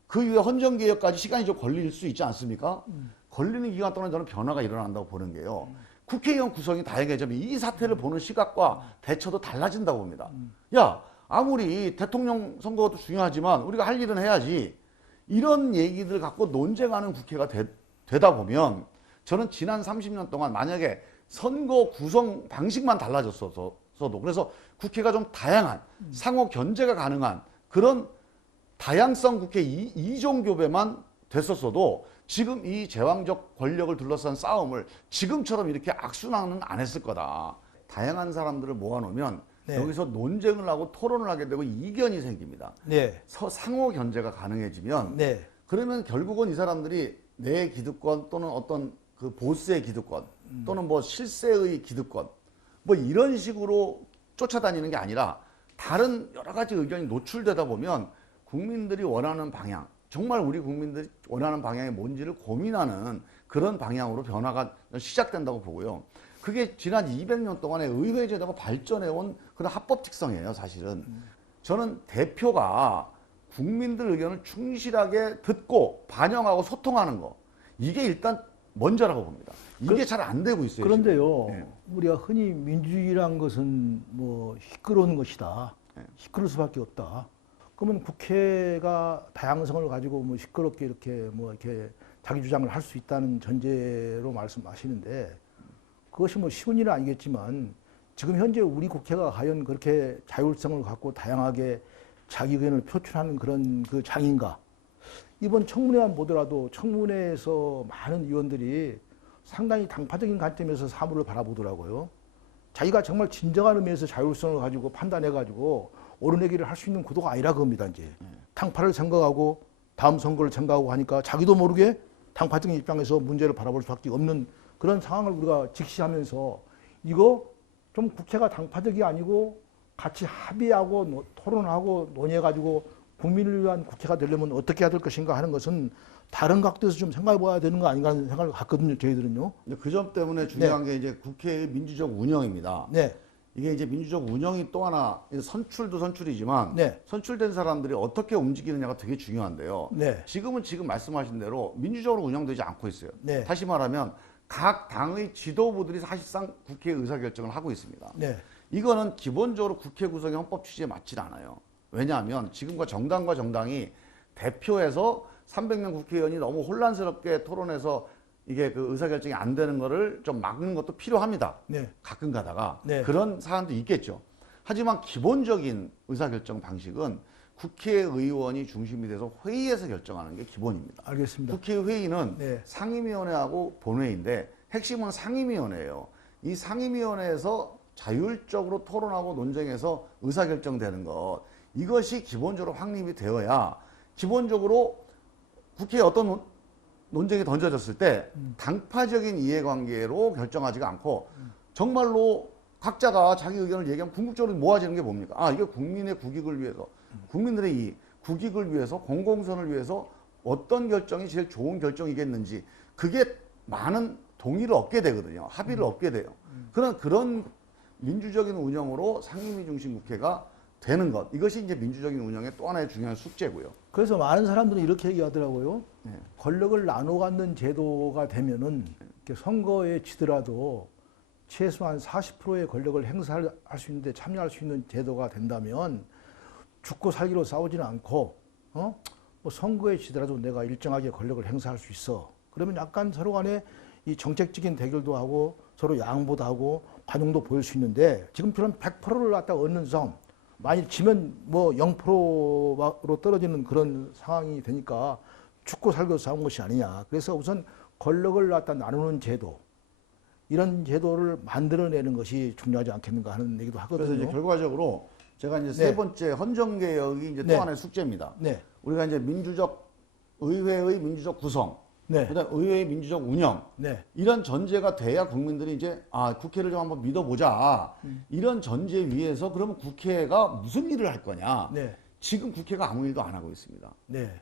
그 이후에 헌정개혁까지 시간이 좀 걸릴 수 있지 않습니까? 걸리는 기간 동안 저는 변화가 일어난다고 보는 게요. 국회의원 구성이 다양해지면 이 사태를 보는 시각과 대처도 달라진다고 봅니다. 야, 아무리 대통령 선거도 중요하지만 우리가 할 일은 해야지. 이런 얘기들 갖고 논쟁하는 국회가 되다 보면 저는 지난 30년 동안 만약에 선거 구성 방식만 달라졌어도 그래서 국회가 좀 다양한 상호 견제가 가능한 그런 다양성 국회 이종교배만 됐었어도 지금 이 제왕적 권력을 둘러싼 싸움을 지금처럼 이렇게 악순환은 안 했을 거다. 다양한 사람들을 모아놓으면 네. 여기서 논쟁을 하고 토론을 하게 되고 이견이 생깁니다. 네. 상호 견제가 가능해지면 네. 그러면 결국은 이 사람들이 내 기득권 또는 어떤 그 보스의 기득권 또는 뭐 실세의 기득권 뭐 이런 식으로 쫓아다니는 게 아니라 다른 여러 가지 의견이 노출되다 보면 국민들이 원하는 방향, 정말 우리 국민들이 원하는 방향이 뭔지를 고민하는 그런 방향으로 변화가 시작된다고 보고요. 그게 지난 200년 동안의 의회제도가 발전해온 그런 합법 특성이에요, 사실은. 저는 대표가 국민들 의견을 충실하게 듣고 반영하고 소통하는 거, 이게 일단 먼저라고 봅니다. 이게 잘 안 되고 있어요. 그런데요, 지금. 네. 우리가 흔히 민주주의란 것은 뭐 시끄러운 것이다. 네. 시끄러울 수밖에 없다. 그러면 국회가 다양성을 가지고 뭐 시끄럽게 이렇게 뭐 이렇게 자기 주장을 할 수 있다는 전제로 말씀하시는데 그것이 뭐 쉬운 일은 아니겠지만 지금 현재 우리 국회가 과연 그렇게 자율성을 갖고 다양하게 자기 의견을 표출하는 그런 그 장인가? 이번 청문회만 보더라도 청문회에서 많은 의원들이 상당히 당파적인 관점에서 사물을 바라보더라고요. 자기가 정말 진정한 의미에서 자율성을 가지고 판단해가지고 오르내기를 할 수 있는 구도가 아니라 그겁니다. 이제 당파를 생각하고 다음 선거를 생각하고 하니까 자기도 모르게 당파적인 입장에서 문제를 바라볼 수밖에 없는 그런 상황을 우리가 직시하면서 이거 좀 국회가 당파적이 아니고 같이 합의하고 토론하고 논의해가지고 국민을 위한 국회가 되려면 어떻게 해야 될 것인가 하는 것은 다른 각도에서 좀 생각해 봐야 되는 거 아닌가 하는 생각을 갖거든요, 저희들은요. 그 점 때문에 중요한 게 이제 국회의 민주적 운영입니다. 네. 이게 이제 민주적 운영이 또 하나 선출도 선출이지만 네. 선출된 사람들이 어떻게 움직이느냐가 되게 중요한데요. 네. 지금은 지금 말씀하신 대로 민주적으로 운영되지 않고 있어요. 네. 다시 말하면 각 당의 지도부들이 사실상 국회 의사결정을 하고 있습니다. 네. 이거는 기본적으로 국회 구성의 헌법 취지에 맞질 않아요. 왜냐하면 지금과 정당과 정당이 대표해서 300명 국회의원이 너무 혼란스럽게 토론해서 이게 그 의사결정이 안 되는 거를 좀 막는 것도 필요합니다. 네. 가끔 가다가 네. 그런 사안도 있겠죠. 하지만 기본적인 의사결정 방식은 국회의원이 중심이 돼서 회의에서 결정하는 게 기본입니다. 알겠습니다. 국회회의는 네. 상임위원회하고 본회의인데 핵심은 상임위원회예요. 이 상임위원회에서 자율적으로 토론하고 논쟁해서 의사결정되는 것, 이것이 기본적으로 확립이 되어야 기본적으로 국회에 어떤 논쟁이 던져졌을 때 당파적인 이해관계로 결정하지가 않고 정말로 각자가 자기 의견을 얘기하면 궁극적으로 모아지는 게 뭡니까? 아, 이게 국민의 국익을 위해서, 국민들의 이 국익을 위해서, 공공선을 위해서 어떤 결정이 제일 좋은 결정이겠는지, 그게 많은 동의를 얻게 되거든요. 합의를 얻게 돼요. 그런 민주적인 운영으로 상임위 중심 국회가 되는 것, 이것이 이제 민주적인 운영의 또 하나의 중요한 숙제고요. 그래서 많은 사람들은 이렇게 얘기하더라고요. 네. 권력을 나눠 갖는 제도가 되면은 이렇게 선거에 지더라도 최소한 40%의 권력을 행사할 수 있는데 참여할 수 있는 제도가 된다면 죽고 살기로 싸우지는 않고 뭐 선거에 지더라도 내가 일정하게 권력을 행사할 수 있어. 그러면 약간 서로 간에 이 정책적인 대결도 하고 서로 양보도 하고 관용도 보일 수 있는데 지금처럼 100%를 갖다 얻는 싸움, 만일 지면 뭐 0%로 떨어지는 그런 상황이 되니까 죽고 살고 싸운 것이 아니냐. 그래서 우선 권력을 갖다 나누는 제도, 이런 제도를 만들어내는 것이 중요하지 않겠는가 하는 얘기도 하거든요. 그래서 이제 결과적으로 제가 이제 세 번째 헌정개혁이 이제 또 하나의 숙제입니다. 네. 우리가 이제 의회의 민주적 구성, 네. 그다음 의회의 민주적 운영, 네. 이런 전제가 돼야 국민들이 이제 국회를 좀 한번 믿어보자. 이런 전제 위에서 그러면 국회가 무슨 일을 할 거냐? 네. 지금 국회가 아무 일도 안 하고 있습니다. 네.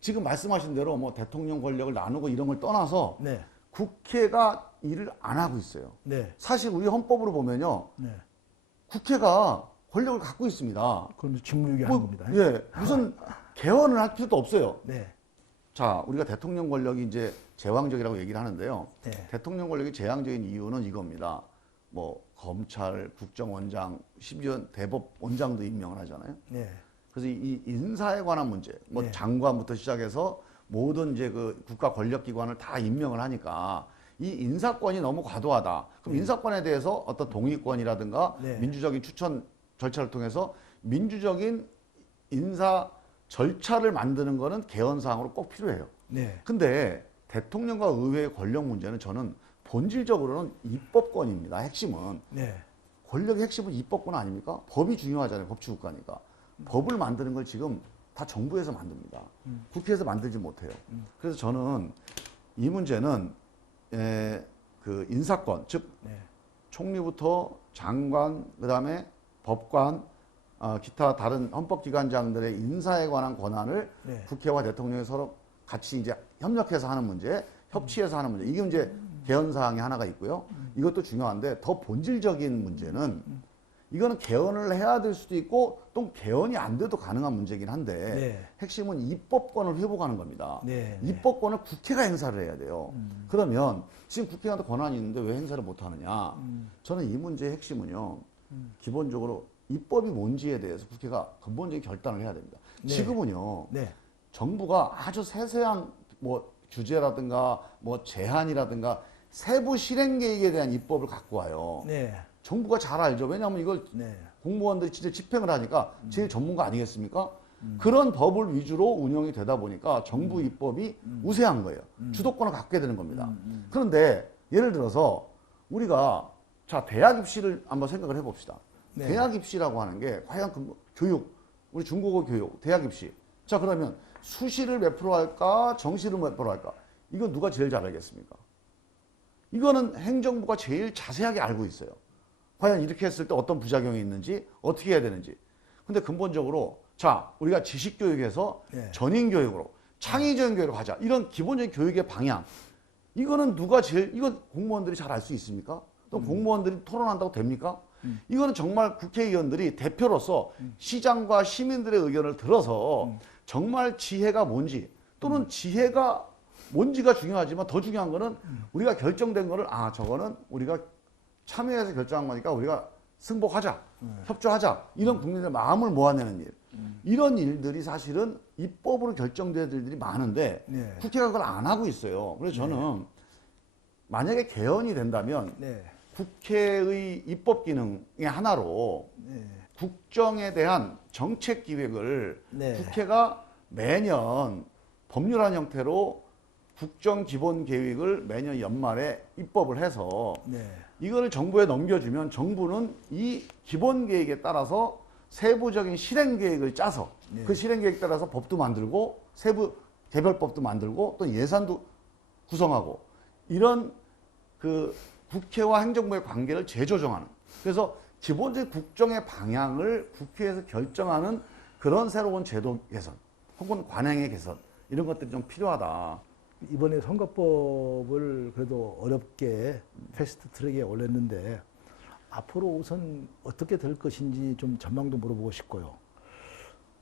지금 말씀하신 대로 뭐 대통령 권력을 나누고 이런 걸 떠나서 네. 국회가 일을 안 하고 있어요. 네. 사실 우리 헌법으로 보면요, 네. 국회가 권력을 갖고 있습니다. 그럼 직무유기하는 겁니다. 예, 무슨 개헌을 할 필요도 없어요. 네. 자, 우리가 대통령 권력이 이제 제왕적이라고 얘기를 하는데요. 네. 대통령 권력이 제왕적인 이유는 이겁니다. 뭐 검찰, 국정원장, 심지어 대법원장도 임명을 하잖아요. 네. 그래서 이 인사에 관한 문제, 뭐 네. 장관부터 시작해서 모든 이제 그 국가 권력기관을 다 임명을 하니까 이 인사권이 너무 과도하다. 그럼 인사권에 대해서 어떤 동의권이라든가 네. 민주적인 추천 절차를 통해서 민주적인 인사 절차를 만드는 거는 개헌사항으로 꼭 필요해요. 네. 근데 대통령과 의회의 권력 문제는 저는 본질적으로는 입법권입니다. 핵심은. 네. 권력의 핵심은 입법권 아닙니까? 법이 중요하잖아요. 법치국가니까. 법을 만드는 걸 지금 다 정부에서 만듭니다. 국회에서 만들지 못해요. 그래서 저는 이 문제는 그 인사권, 즉 네. 총리부터 장관, 그다음에 법관, 기타 다른 헌법기관장들의 인사에 관한 권한을 네. 국회와 대통령이 서로 같이 이제 협력해서 하는 문제, 협치해서 하는 문제. 이게 이제 개헌 사항이 하나가 있고요. 이것도 중요한데 더 본질적인 문제는 이거는 개헌을 해야 될 수도 있고 또 개헌이 안 돼도 가능한 문제긴 한데 네. 핵심은 입법권을 회복하는 겁니다. 네. 입법권을 국회가 행사를 해야 돼요. 그러면 지금 국회가 권한이 있는데 왜 행사를 못 하느냐? 저는 이 문제의 핵심은요. 기본적으로 입법이 뭔지에 대해서 국회가 근본적인 결단을 해야 됩니다. 네. 지금은요. 네. 정부가 아주 세세한 뭐 규제라든가 뭐 제한이라든가 세부 실행 계획에 대한 입법을 갖고 와요. 네. 정부가 잘 알죠. 왜냐하면 이걸 네. 공무원들이 진짜 집행을 하니까 제일 전문가 아니겠습니까? 그런 법을 위주로 운영이 되다 보니까 정부 입법이 우세한 거예요. 주도권을 갖게 되는 겁니다. 그런데 예를 들어서 우리가 자 대학 입시를 한번 생각을 해봅시다. 네. 대학 입시라고 하는 게 과연 교육, 우리 중국어 교육, 대학 입시. 자, 그러면 수시를 몇 프로 할까? 정시를 몇 프로 할까? 이건 누가 제일 잘 알겠습니까? 이거는 행정부가 제일 자세하게 알고 있어요. 과연 이렇게 했을 때 어떤 부작용이 있는지, 어떻게 해야 되는지. 근데 근본적으로 자, 우리가 지식교육에서 네. 전인교육으로, 창의적인 교육으로 가자. 이런 기본적인 교육의 방향. 이거는 누가 제일, 이거 공무원들이 잘 알 수 있습니까? 또 공무원들이 토론한다고 됩니까? 이거는 정말 국회의원들이 대표로서 시장과 시민들의 의견을 들어서 정말 지혜가 뭔지 또는 지혜가 뭔지가 중요하지만 더 중요한 거는 우리가 결정된 거를 아, 저거는 우리가 참여해서 결정한 거니까 우리가 승복하자, 협조하자. 이런 국민의 마음을 모아내는 일. 이런 일들이 사실은 입법으로 결정될 일들이 많은데 네. 국회가 그걸 안 하고 있어요. 그래서 저는 만약에 개헌이 된다면 네. 국회의 입법 기능의 하나로 네. 국정에 대한 정책 기획을 네. 국회가 매년 법률안 형태로 국정 기본 계획을 매년 연말에 입법을 해서 네. 이거를 정부에 넘겨주면 정부는 이 기본 계획에 따라서 세부적인 실행 계획을 짜서 네. 그 실행 계획에 따라서 법도 만들고 세부 개별법도 만들고 또 예산도 구성하고 이런 그 국회와 행정부의 관계를 재조정하는 그래서 기본적인 국정의 방향을 국회에서 결정하는 그런 새로운 제도 개선 혹은 관행의 개선 이런 것들이 좀 필요하다. 이번에 선거법을 그래도 어렵게 패스트 트랙에 올렸는데 앞으로 우선 어떻게 될 것인지 좀 전망도 물어보고 싶고요.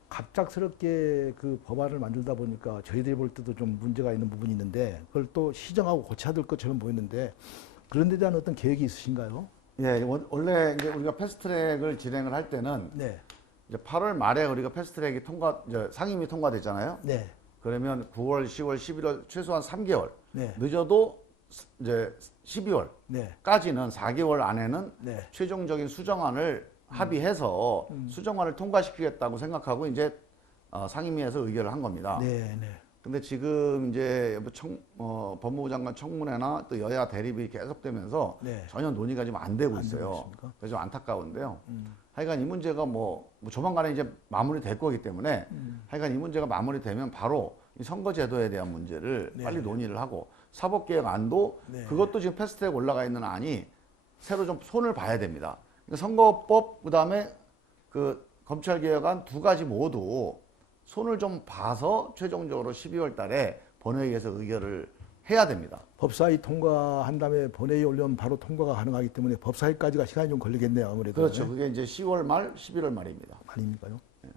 갑작스럽게 그 법안을 만들다 보니까 저희들이 볼 때도 좀 문제가 있는 부분이 있는데 그걸 또 시정하고 고쳐야 될 것처럼 보이는데 그런 데 대한 어떤 계획이 있으신가요? 예, 원래 이제 우리가 패스트트랙을 진행을 할 때는 네. 이제 8월 말에 우리가 패스트트랙이 이제 상임위 통과됐잖아요. 네. 그러면 9월, 10월, 11월 최소한 3개월, 네. 늦어도 이제 12월까지는 네. 4개월 안에는 네. 최종적인 수정안을 합의해서 수정안을 통과시키겠다고 생각하고 이제 상임위에서 의결을 한 겁니다. 네. 네. 근데 지금 이제 법무부 장관 청문회나 또 여야 대립이 계속되면서 네. 전혀 논의가 지금 안 되고 안 되고 있어요. 있습니까? 그래서 좀 안타까운데요. 하여간 이 문제가 뭐 조만간에 이제 마무리될 거기 때문에 하여간 이 문제가 마무리되면 바로 이 선거제도에 대한 문제를 네. 빨리 논의를 하고 사법개혁안도 네. 그것도 지금 패스트트랙 올라가 있는 안이 새로 좀 손을 봐야 됩니다. 그러니까 선거법 그다음에 그 검찰개혁안 두 가지 모두 손을 좀 봐서 최종적으로 12월 달에 본회의에서 의결을 해야 됩니다. 법사위 통과한 다음에 본회의에 올려면 바로 통과가 가능하기 때문에 법사위까지가 시간이 좀 걸리겠네요. 아무래도. 그렇죠. 그게 이제 10월 말, 11월 말입니다. 아닙니까요? 네.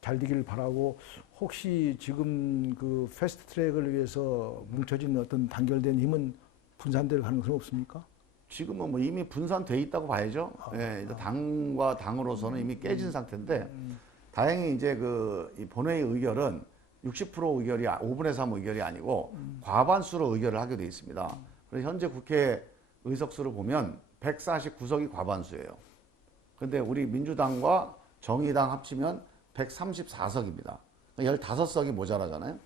잘 되기를 바라고 혹시 지금 그 패스트 트랙을 위해서 뭉쳐진 어떤 단결된 힘은 분산될 가능성은 없습니까? 지금은 뭐 이미 분산돼 있다고 봐야죠. 예, 이제 당과 당으로서는 이미 깨진 상태인데 다행히 이제 이 본회의 의결은 60% 의결이 5분의 3 의결이 아니고 과반수로 의결을 하게 돼 있습니다. 그래서 현재 국회 의석수를 보면 149석이 과반수예요. 근데 우리 민주당과 정의당 합치면 134석입니다. 15석이 모자라잖아요.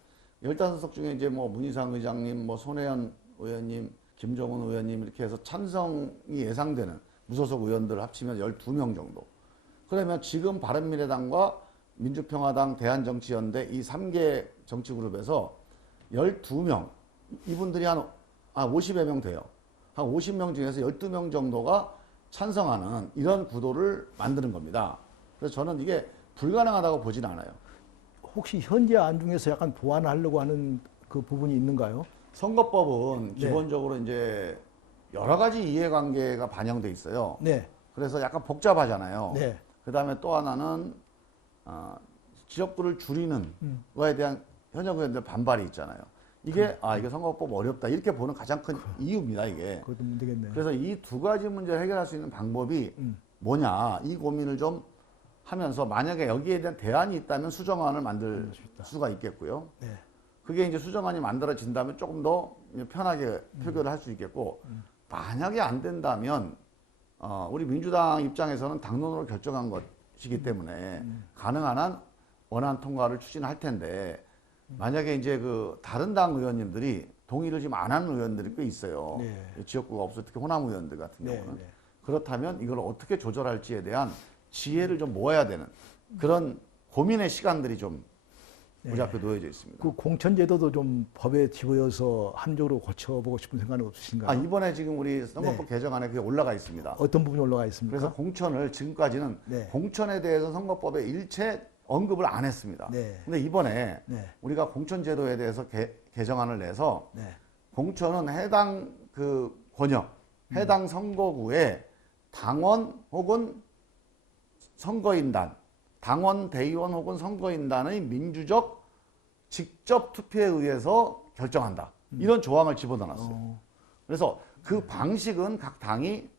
15석 중에 이제 뭐 문희상 의장님, 뭐 손혜원 의원님, 김정은 의원님 이렇게 해서 찬성이 예상되는 무소속 의원들 합치면 12명 정도. 그러면 지금 바른미래당과 민주평화당, 대한정치연대 이 3개 정치그룹에서 12명, 이분들이 한 50여 명 돼요. 한 50명 중에서 12명 정도가 찬성하는 이런 구도를 만드는 겁니다. 그래서 저는 이게 불가능하다고 보진 않아요. 혹시 현재 안 중에서 약간 보완하려고 하는 그 부분이 있는가요? 선거법은 네. 기본적으로 이제 여러 가지 이해관계가 반영돼 있어요. 네. 그래서 약간 복잡하잖아요. 네. 그 다음에 또 하나는 지역구를 줄이는 거에 대한 현역 의원들 반발이 있잖아요. 이게 이게 선거법 어렵다 이렇게 보는 가장 큰 이유입니다. 이게. 그것도 문제겠네요. 그래서 이 두 가지 문제를 해결할 수 있는 방법이 뭐냐 이 고민을 좀 하면서 만약에 여기에 대한 대안이 있다면 수정안을 만들 수가 있겠고요. 네. 그게 이제 수정안이 만들어진다면 조금 더 편하게 표결을 할 수 있겠고 만약에 안 된다면 우리 민주당 입장에서는 당론으로 결정한 것이기 때문에 가능한 한 원안 통과를 추진할 텐데 만약에 이제 다른 당 의원님들이 동의를 지금 안 하는 의원들이 꽤 있어요. 네. 지역구가 없어 특히 호남 의원들 같은 네. 경우는. 네. 그렇다면 이걸 어떻게 조절할지에 대한 지혜를 좀 모아야 되는 그런 고민의 시간들이 좀 우리 앞에 놓여져 있습니다. 그 공천제도도 좀 법에 집어여서 한쪽으로 고쳐보고 싶은 생각은 없으신가요? 이번에 지금 우리 선거법 개정안에 그게 올라가 있습니다. 어떤 부분이 올라가 있습니까? 그래서 공천을 지금까지는 네. 공천에 대해서 선거법에 일체 언급을 안 했습니다. 네. 근데 이번에 네. 우리가 공천제도에 대해서 개정안을 내서 네. 공천은 해당 그 권역, 해당 선거구에 당원 혹은 선거인단, 당원, 대의원 혹은 선거인단의 민주적 직접 투표에 의해서 결정한다. 이런 조항을 집어넣어놨어요. 그래서 그 방식은 각 당이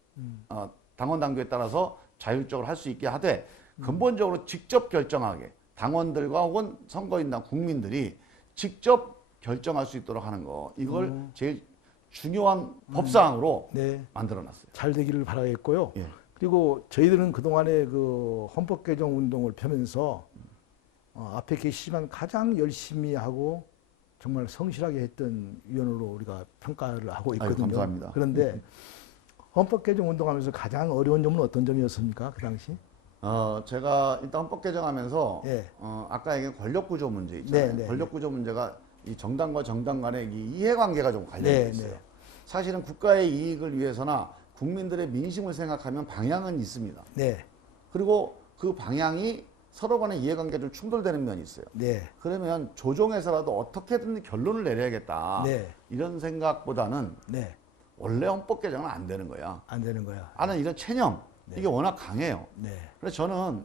당원 당규에 따라서 자율적으로 할 수 있게 하되 근본적으로 직접 결정하게 당원들과 혹은 선거인단 국민들이 직접 결정할 수 있도록 하는 거 이걸 제일 중요한 법사항으로 네. 만들어놨어요. 잘 되기를 바라겠고요. 예. 그리고 저희들은 그동안에 그 헌법 개정 운동을 펴면서 앞에 계시지만 가장 열심히 하고 정말 성실하게 했던 위원으로 우리가 평가를 하고 있거든요. 감사합니다. 그런데 헌법 개정 운동하면서 가장 어려운 점은 어떤 점이었습니까? 그 당시? 제가 일단 헌법 개정하면서 예. 아까 얘기한 권력 구조 문제 있잖아요. 네, 네, 권력 구조 문제가 이 정당과 정당 간의 이 이해관계가 좀 관련돼 네, 있어요. 네. 사실은 국가의 이익을 위해서나 국민들의 민심을 생각하면 방향은 있습니다. 네. 그리고 그 방향이 서로 간의 이해관계가 좀 충돌되는 면이 있어요. 네. 그러면 조정해서라도 어떻게든 결론을 내려야겠다. 네. 이런 생각보다는 네. 원래 헌법 개정은 안 되는 거야. 안 되는 거야. 나는 이런 체념 이게 워낙 강해요. 네. 그래서 저는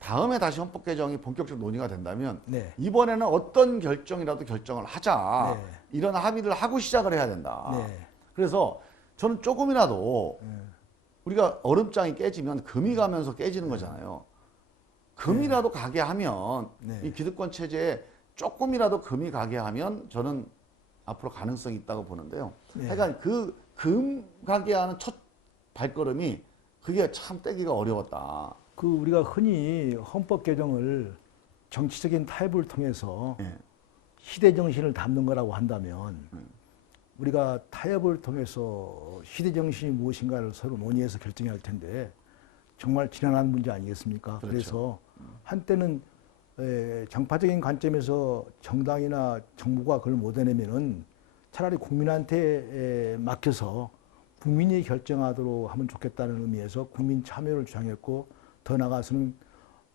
다음에 다시 헌법 개정이 본격적으로 논의가 된다면 네. 이번에는 어떤 결정이라도 결정을 하자. 네. 이런 합의를 하고 시작을 해야 된다. 네. 그래서 저는 조금이라도 우리가 얼음장이 깨지면 금이 가면서 깨지는 거잖아요. 금이라도 가게 하면 네. 이 기득권 체제에 조금이라도 금이 가게 하면 저는 앞으로 가능성이 있다고 보는데요. 네. 그러니까 그 금 가게 하는 첫 발걸음이 그게 참 떼기가 어려웠다. 그 우리가 흔히 헌법 개정을 정치적인 타협을 통해서 예. 시대 정신을 담는 거라고 한다면 우리가 타협을 통해서 시대 정신이 무엇인가를 서로 논의해서 결정해야 할 텐데 정말 지난한 문제 아니겠습니까? 그렇죠. 그래서 한때는 정파적인 관점에서 정당이나 정부가 그걸 못 해내면은 차라리 국민한테 맡겨서 국민이 결정하도록 하면 좋겠다는 의미에서 국민 참여를 주장했고 더 나아가서는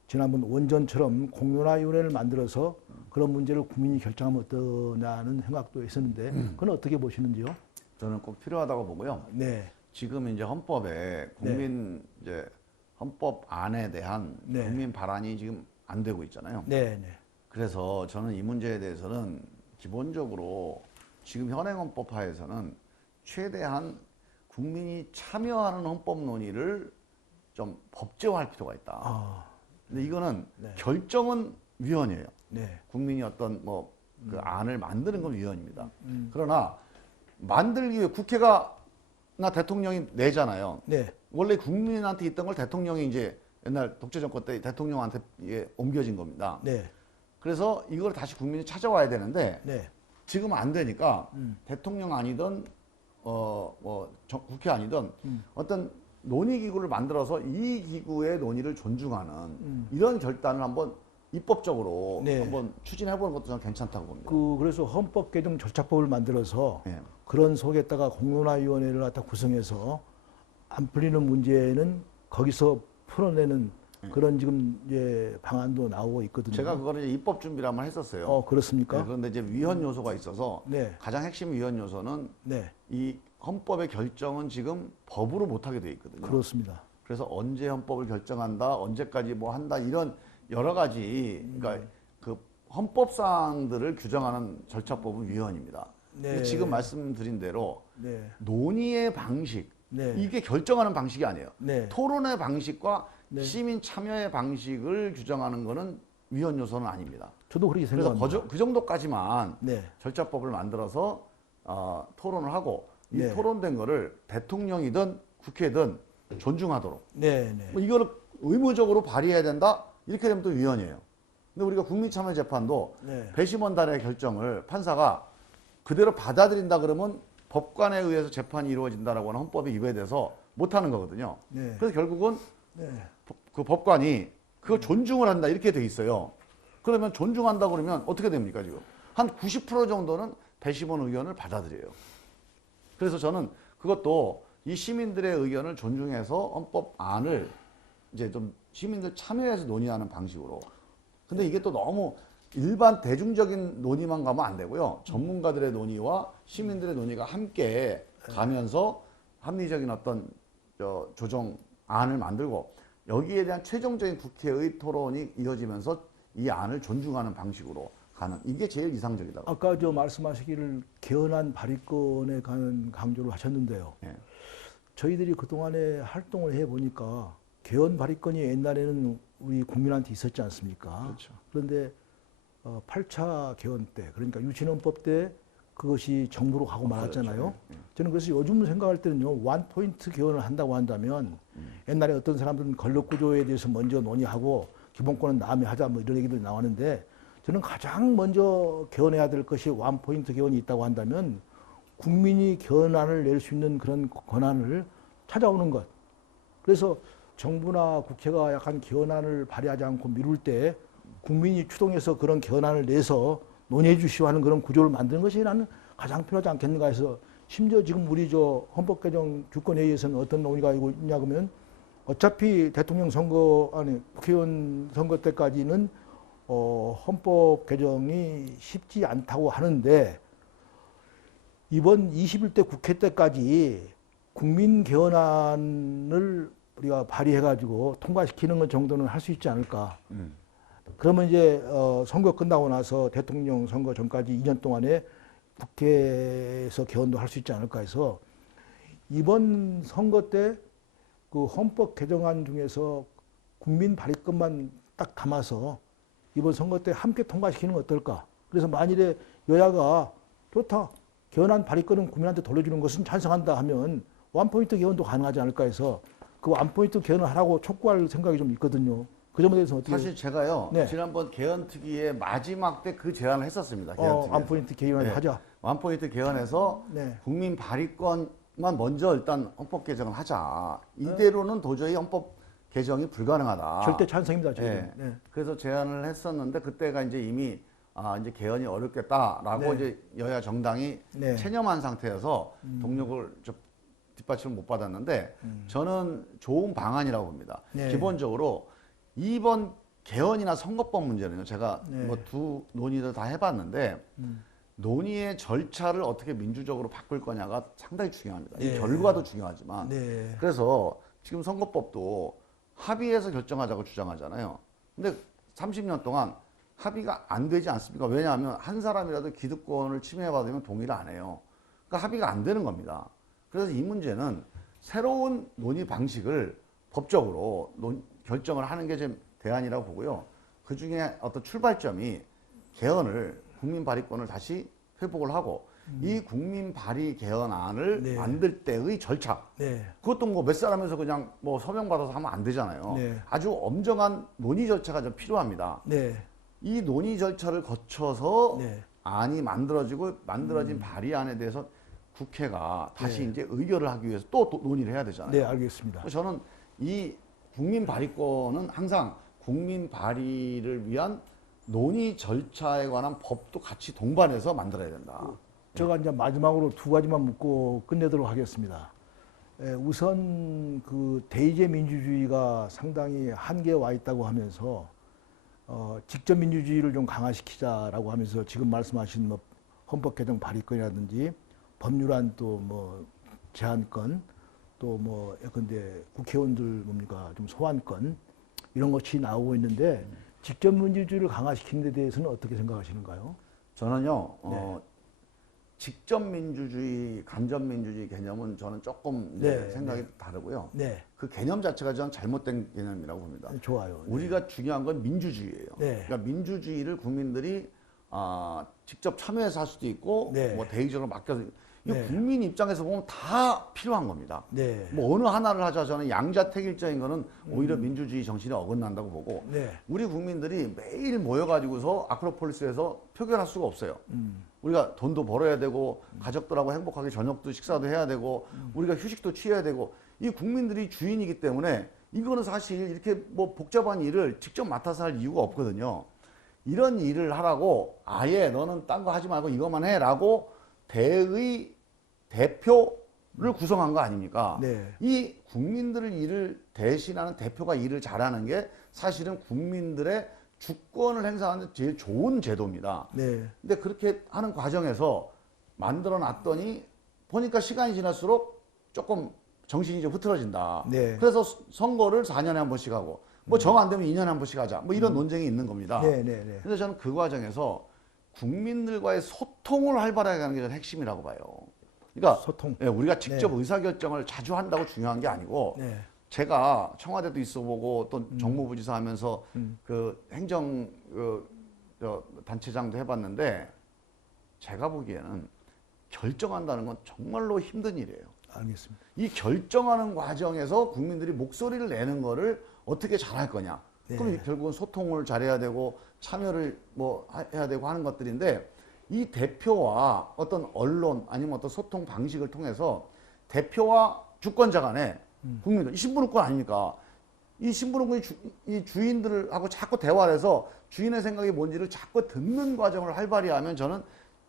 지난번 원전처럼 공론화위원회를 만들어서 그런 문제를 국민이 결정하면 어떠냐는 생각도 있었는데 그건 어떻게 보시는지요? 저는 꼭 필요하다고 보고요. 네, 지금 이제 헌법에 국민 이제 헌법안에 대한 네. 국민 발안이 지금 안 되고 있잖아요. 네, 네, 그래서 저는 이 문제에 대해서는 기본적으로 지금 현행 헌법 하에서는 최대한 국민이 참여하는 헌법 논의를 좀 법제화할 필요가 있다. 아, 근데 이거는 네. 결정은 위원이에요. 네, 국민이 어떤 뭐 그 안을 만드는 건 위원입니다. 음. 그러나 만들기 위해 국회가 나 대통령이 내잖아요. 네, 원래 국민한테 있던 걸 대통령이 이제 옛날 독재 정권 때 대통령한테 이게 옮겨진 겁니다. 네, 그래서 이걸 다시 국민이 찾아와야 되는데 네, 지금 안 되니까 대통령 아니든 국회 아니든 어떤 논의 기구를 만들어서 이 기구의 논의를 존중하는 이런 결단을 한번 입법적으로 네. 한번 추진해보는 것도 저는 괜찮다고 봅니다. 그래서 헌법 개정 절차법을 만들어서 예. 그런 속에다가 공론화위원회를 갖다 구성해서 안 풀리는 문제는 거기서 풀어내는 그런 지금 이제 방안도 나오고 있거든요. 제가 그거를 이제 입법 준비를 한번 했었어요. 그렇습니까? 네, 그런데 이제 위헌 요소가 있어서 네, 가장 핵심 위헌 요소는 네, 이 헌법의 결정은 지금 법으로 못하게 돼 있거든요. 그렇습니다. 그래서 언제 헌법을 결정한다, 언제까지 뭐 한다 이런 여러 가지 그러니까 그 헌법 사항들을 규정하는 절차법은 위헌입니다. 네. 근데 지금 말씀드린 대로 네, 논의의 방식 네, 이게 결정하는 방식이 아니에요. 네, 토론의 방식과 네. 시민 참여의 방식을 규정하는 거는 위헌 요소는 아닙니다. 저도 그렇게 그래서 생각합니다. 그 정도까지만 네, 절차법을 만들어서 토론을 하고 이 네. 토론된 거를 대통령이든 국회든 존중하도록 네, 네, 뭐 이거를 의무적으로 발의해야 된다 이렇게 되면 또 위헌이에요. 근데 우리가 국민참여재판도 네, 배심원단의 결정을 판사가 그대로 받아들인다 그러면 법관에 의해서 재판이 이루어진다라고 하는 헌법에 위배돼서 못하는 거거든요. 네. 그래서 결국은 네. 그 법관이 그걸 존중을 한다 이렇게 돼 있어요. 그러면 존중한다 그러면 어떻게 됩니까 지금? 한 90% 정도는 배심원 의견을 받아들여요. 그래서 저는 그것도 이 시민들의 의견을 존중해서 헌법안을 이제 좀 시민들 참여해서 논의하는 방식으로. 근데 이게 또 너무 일반 대중적인 논의만 가면 안 되고요. 전문가들의 논의와 시민들의 논의가 함께 가면서 합리적인 어떤 조정안을 만들고 여기에 대한 최종적인 국회의 토론이 이어지면서 이 안을 존중하는 방식으로 가는 이게 제일 이상적이다고. 아까 말씀하시기를 개헌안 발의권에 관한 강조를 하셨는데요. 예. 저희들이 그동안에 활동을 해보니까 개헌 발의권이 옛날에는 우리 국민한테 있었지 않습니까? 그렇죠. 그런데 8차 개헌 때, 그러니까 유신헌법 때 그것이 정부로 가고 말았잖아요. 그렇죠. 예. 저는 그래서 요즘 생각할 때는요, 원포인트 개헌을 한다고 한다면 옛날에 어떤 사람들은 권력구조에 대해서 먼저 논의하고 기본권은 남이 하자 뭐 이런 얘기도 나왔는데 저는 가장 먼저 개헌해야 될 것이 원포인트 개헌이 있다고 한다면 국민이 개헌안을 낼 수 있는 그런 권한을 찾아오는 것. 그래서 정부나 국회가 약간 개헌안을 발의하지 않고 미룰 때 국민이 추동해서 그런 개헌안을 내서 논의해 주시오 하는 그런 구조를 만드는 것이 나는 가장 필요하지 않겠는가 해서 심지어 지금 우리 헌법개정 주권회의에서는 어떤 논의가 있냐 그러면 어차피 대통령 선거, 아니 국회의원 선거 때까지는 헌법 개정이 쉽지 않다고 하는데 이번 21대 국회 때까지 국민 개헌안을 우리가 발의해가지고 통과시키는 것 정도는 할 수 있지 않을까. 그러면 이제 선거 끝나고 나서 대통령 선거 전까지 2년 동안에 국회에서 개헌도 할 수 있지 않을까 해서 이번 선거 때 그 헌법 개정안 중에서 국민 발의권만 딱 담아서 이번 선거 때 함께 통과시키는 건 어떨까. 그래서 만일에 여야가 좋다. 개헌안 발의권은 국민한테 돌려주는 것은 찬성한다 하면 원포인트 개헌도 가능하지 않을까 해서 그 원포인트 개헌을 하라고 촉구할 생각이 좀 있거든요. 그 점에 대해서 어떻게. 사실 제가요. 네. 지난번 개헌특위의 마지막 때 그 제안을 했었습니다. 개헌특위에서. 원포인트 개헌을 네. 하자. 원포인트 개헌해서 네. 국민 발의권만 먼저 일단 헌법 개정을 하자. 이대로는 도저히 헌법 개정이 불가능하다. 절대 찬성입니다. 저희는. 네. 네. 그래서 제안을 했었는데 그때가 이제 이미 이제 개헌이 어렵겠다라고 네. 이제 여야 정당이 네. 체념한 상태여서 동력을 뒷받침을 못 받았는데 저는 좋은 방안이라고 봅니다. 네. 기본적으로 이번 개헌이나 선거법 문제는요. 제가 네. 뭐 두 논의를 다 해봤는데 논의의 절차를 어떻게 민주적으로 바꿀 거냐가 상당히 중요합니다. 이 네. 결과도 중요하지만 네. 그래서 지금 선거법도 합의해서 결정하자고 주장하잖아요. 근데 30년 동안 합의가 안 되지 않습니까? 왜냐하면 한 사람이라도 기득권을 침해받으면 동의를 안 해요. 그러니까 합의가 안 되는 겁니다. 그래서 이 문제는 새로운 논의 방식을 법적으로 결정을 하는 게 지금 대안이라고 보고요. 그 중에 어떤 출발점이 개헌을 국민 발의권을 다시 회복을 하고 이 국민 발의 개헌안을 네. 만들 때의 절차. 네. 그것도 뭐 몇 사람에서 그냥 뭐 서명 받아서 하면 안 되잖아요. 네. 아주 엄정한 논의 절차가 좀 필요합니다. 네. 이 논의 절차를 거쳐서 네. 안이 만들어진 발의안에 대해서 국회가 다시 네. 이제 의결을 하기 위해서 또 논의를 해야 되잖아요. 네, 알겠습니다. 그래서 저는 이 국민 발의권은 항상 국민 발의를 위한 논의 절차에 관한 법도 같이 동반해서 만들어야 된다. 제가 이제 마지막으로 두 가지만 묻고 끝내도록 하겠습니다. 우선 그 대의제 민주주의가 상당히 한계에 와 있다고 하면서 직접 민주주의를 좀 강화시키자라고 하면서 지금 말씀하신 뭐 헌법 개정 발의권이라든지 법률안 또 뭐 제한권 또 뭐 예컨대 국회의원들 뭡니까 좀 소환권 이런 것이 나오고 있는데 직접 민주주의를 강화시키는 데 대해서는 어떻게 생각하시는가요? 저는요, 네. 직접 민주주의, 간접 민주주의 개념은 저는 조금 네, 생각이 네. 다르고요. 네, 그 개념 자체가 저는 잘못된 개념이라고 봅니다. 좋아요. 우리가 중요한 건 민주주의예요. 네. 그러니까 민주주의를 국민들이 직접 참여해서 할 수도 있고 네. 뭐 대의적으로 맡겨서 이 네. 국민 입장에서 보면 다 필요한 겁니다. 네. 뭐 어느 하나를 하자 저는 양자택일적인 거는 오히려 민주주의 정신에 어긋난다고 보고 네. 우리 국민들이 매일 모여가지고서 아크로폴리스에서 표결할 수가 없어요. 우리가 돈도 벌어야 되고 가족들하고 행복하게 저녁도 식사도 해야 되고 우리가 휴식도 취해야 되고 이 국민들이 주인이기 때문에 이거는 사실 이렇게 뭐 복잡한 일을 직접 맡아서 할 이유가 없거든요. 이런 일을 하라고 아예 너는 딴 거 하지 말고 이것만 해라고 대의 대표를 구성한 거 아닙니까? 네. 이 국민들을 일을 대신하는 대표가 일을 잘하는 게 사실은 국민들의 주권을 행사하는 제일 좋은 제도입니다. 네. 근데 그렇게 하는 과정에서 만들어 놨더니 보니까 시간이 지날수록 조금 정신이 좀 흐트러진다. 네. 그래서 선거를 4년에 한 번씩 하고 뭐 정 안 되면 2년에 한 번씩 하자. 뭐 이런 논쟁이 있는 겁니다. 네, 네, 네. 근데 저는 그 과정에서 국민들과의 소통을 활발하게 하는 게 저는 핵심이라고 봐요. 그러니까 소통. 예, 우리가 직접 네. 의사결정을 자주 한다고 중요한 게 아니고 네. 제가 청와대도 있어보고 또 정무부지사 하면서 그 행정 저 단체장도 해봤는데 제가 보기에는 결정한다는 건 정말로 힘든 일이에요. 알겠습니다. 이 결정하는 과정에서 국민들이 목소리를 내는 거를 어떻게 잘할 거냐. 네. 그럼 결국은 소통을 잘해야 되고 참여를 뭐 해야 되고 하는 것들인데 이 대표와 어떤 언론 아니면 어떤 소통 방식을 통해서 대표와 주권자 간에 국민들, 이 신분권 아닙니까? 이 신분권이 이 주인들하고 자꾸 대화를 해서 주인의 생각이 뭔지를 자꾸 듣는 과정을 활발히 하면 저는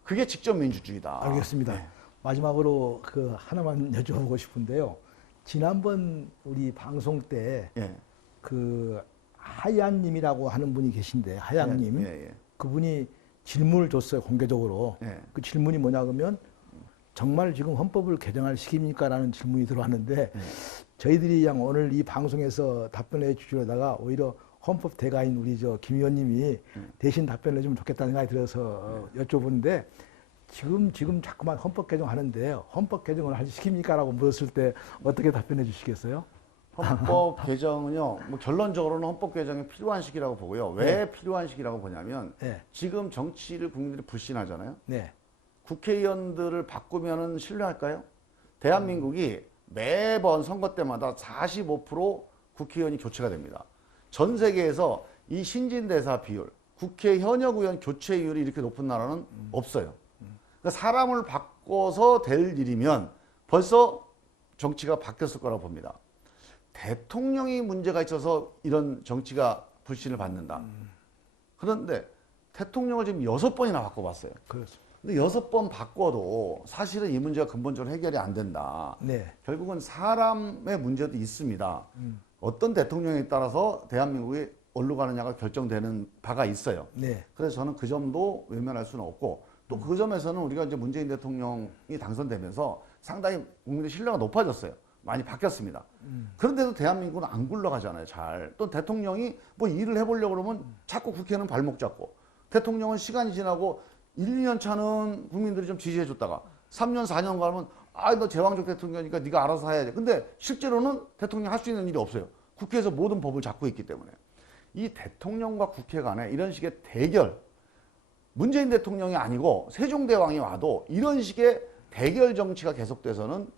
그게 직접 민주주의다. 알겠습니다. 네. 마지막으로 그 하나만 여쭤보고 싶은데요. 지난번 우리 방송 때 예. 그 하양님이라고 하는 분이 계신데 하양님 예, 예. 그분이 질문을 줬어요 공개적으로. 예. 그 질문이 뭐냐 그러면 정말 지금 헌법을 개정할 시기입니까라는 질문이 들어왔는데 저희들이 그냥 오늘 이 방송에서 답변해 주시려다가 오히려 헌법 대가인 우리 저 김 의원님이 대신 답변을 해주면 좋겠다는 생각이 들어서 여쭤보는데 지금 자꾸만 헌법 개정하는데 헌법 개정을 할 시기입니까라고 물었을 때 어떻게 답변해 주시겠어요? 헌법 개정은요, 뭐 결론적으로는 헌법 개정이 필요한 시기라고 보고요. 왜 필요한 시기라고 보냐면 네. 지금 정치를 국민들이 불신하잖아요. 네. 국회의원들을 바꾸면은 신뢰할까요? 대한민국이 매번 선거 때마다 45% 국회의원이 교체가 됩니다. 전 세계에서 이 신진대사 비율, 국회 현역 의원 교체율이 이렇게 높은 나라는 없어요. 그러니까 사람을 바꿔서 될 일이면 벌써 정치가 바뀌었을 거라고 봅니다. 대통령이 문제가 있어서 이런 정치가 불신을 받는다. 그런데 대통령을 지금 6번이나 바꿔봤어요. 그렇습니다. 근데 6번 바꿔도 사실은 이 문제가 근본적으로 해결이 안 된다. 네. 결국은 사람의 문제도 있습니다. 어떤 대통령에 따라서 대한민국이 어디로 가느냐가 결정되는 바가 있어요. 네. 그래서 저는 그 점도 외면할 수는 없고 또 그 점에서는 우리가 이제 문재인 대통령이 당선되면서 상당히 국민의 신뢰가 높아졌어요. 많이 바뀌었습니다. 그런데도 대한민국은 안 굴러가잖아요, 잘. 또 대통령이 뭐 일을 해보려고 그러면 자꾸 국회는 발목 잡고 대통령은 시간이 지나고 1, 2년 차는 국민들이 좀 지지해줬다가 3년, 4년 가면 아, 너 제왕적 대통령이니까 네가 알아서 해야 돼. 근데 실제로는 대통령이 할 수 있는 일이 없어요. 국회에서 모든 법을 잡고 있기 때문에. 이 대통령과 국회 간에 이런 식의 대결, 문재인 대통령이 아니고 세종대왕이 와도 이런 식의 대결 정치가 계속돼서는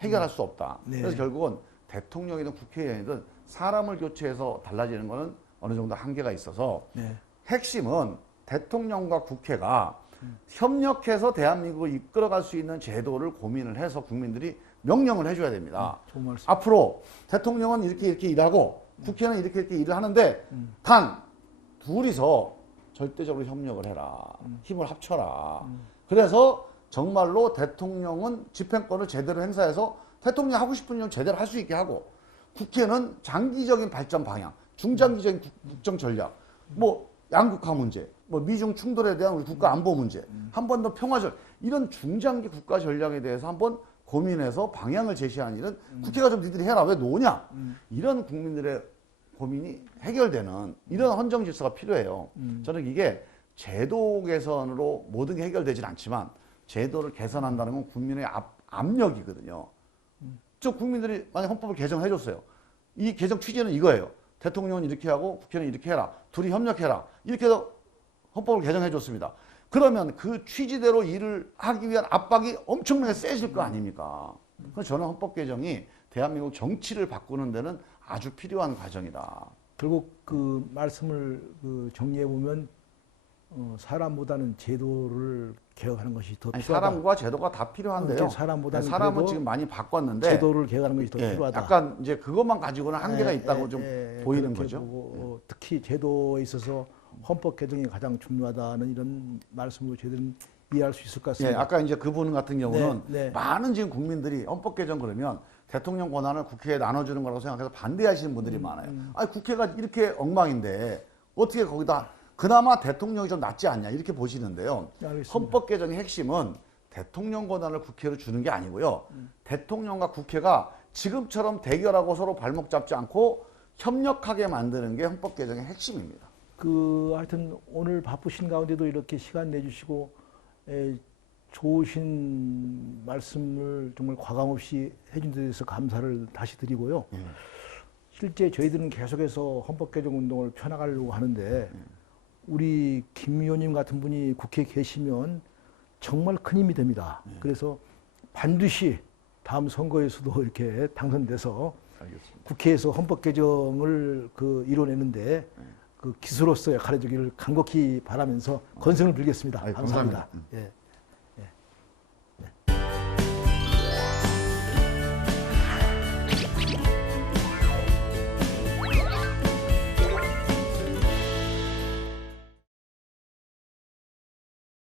해결할 수 없다. 네. 그래서 결국은 대통령이든 국회의원이든 사람을 교체해서 달라지는 것은 어느 정도 한계가 있어서 네. 핵심은 대통령과 국회가 협력해서 대한민국을 이끌어갈 수 있는 제도를 고민을 해서 국민들이 명령을 해줘야 됩니다. 좋은 말씀. 앞으로 대통령은 이렇게 일하고 국회는 이렇게 일을 하는데 단 둘이서 절대적으로 협력을 해라. 힘을 합쳐라. 그래서 정말로 대통령은 집행권을 제대로 행사해서 대통령이 하고 싶은 일 제대로 할 수 있게 하고 국회는 장기적인 발전 방향, 중장기적인 국정 전략, 뭐 양극화 문제, 뭐 미중 충돌에 대한 우리 국가 안보 문제, 한 번 더 평화적 이런 중장기 국가 전략에 대해서 한번 고민해서 방향을 제시하는 일은 국회가 좀 니들이 해라. 왜 노냐? 이런 국민들의 고민이 해결되는 이런 헌정 질서가 필요해요. 저는 이게 제도 개선으로 모든 게 해결되진 않지만 제도를 개선한다는 건 국민의 압력이거든요. 저 국민들이 만약 헌법을 개정해줬어요. 이 개정 취지는 이거예요. 대통령은 이렇게 하고 국회는 이렇게 해라. 둘이 협력해라. 이렇게 해서 헌법을 개정해줬습니다. 그러면 그 취지대로 일을 하기 위한 압박이 엄청나게 세질 거 아닙니까? 그래서 저는 헌법 개정이 대한민국 정치를 바꾸는 데는 아주 필요한 과정이다. 결국 그 말씀을 그 정리해 보면 사람보다는 제도를 개혁하는 것이 더 아니, 필요하다. 사람과 제도가 다 필요한데요. 사람보다는 사람은 그래도 지금 많이 바꿨는데 제도를 개혁하는 것이 더 예, 필요하다. 약간 이제 그것만 가지고는 한계가 예, 있다고 예, 좀 예, 보이는 그렇게 거죠. 보고, 특히 제도에 있어서 헌법 개정이 가장 중요하다는 이런 말씀으로 저희들은 이해할 수 있을 것 예, 같습니다. 아까 이제 그분 같은 경우는 네, 네. 많은 지금 국민들이 헌법 개정 그러면 대통령 권한을 국회에 나눠주는 거라고 생각해서 반대하시는 분들이 많아요. 아니 국회가 이렇게 엉망인데 어떻게 거기다 그나마 대통령이 좀 낫지 않냐 이렇게 보시는데요. 알겠습니다. 헌법 개정의 핵심은 대통령 권한을 국회로 주는 게 아니고요. 대통령과 국회가 지금처럼 대결하고 서로 발목 잡지 않고 협력하게 만드는 게 헌법 개정의 핵심입니다. 하여튼 오늘 바쁘신 가운데도 이렇게 시간 내주시고 좋으신 말씀을 정말 과감 없이 해준 데 대해서 감사를 다시 드리고요. 실제 저희들은 계속해서 헌법 개정 운동을 펴나가려고 하는데 우리 김 의원님 같은 분이 국회에 계시면 정말 큰 힘이 됩니다. 그래서 반드시 다음 선거에서도 이렇게 당선돼서 알겠습니다. 국회에서 헌법 개정을 이뤄내는데 그 기수로서 역할해 주기를 간곡히 바라면서 건승을 빌겠습니다. 아이, 감사합니다. 감사합니다. 예.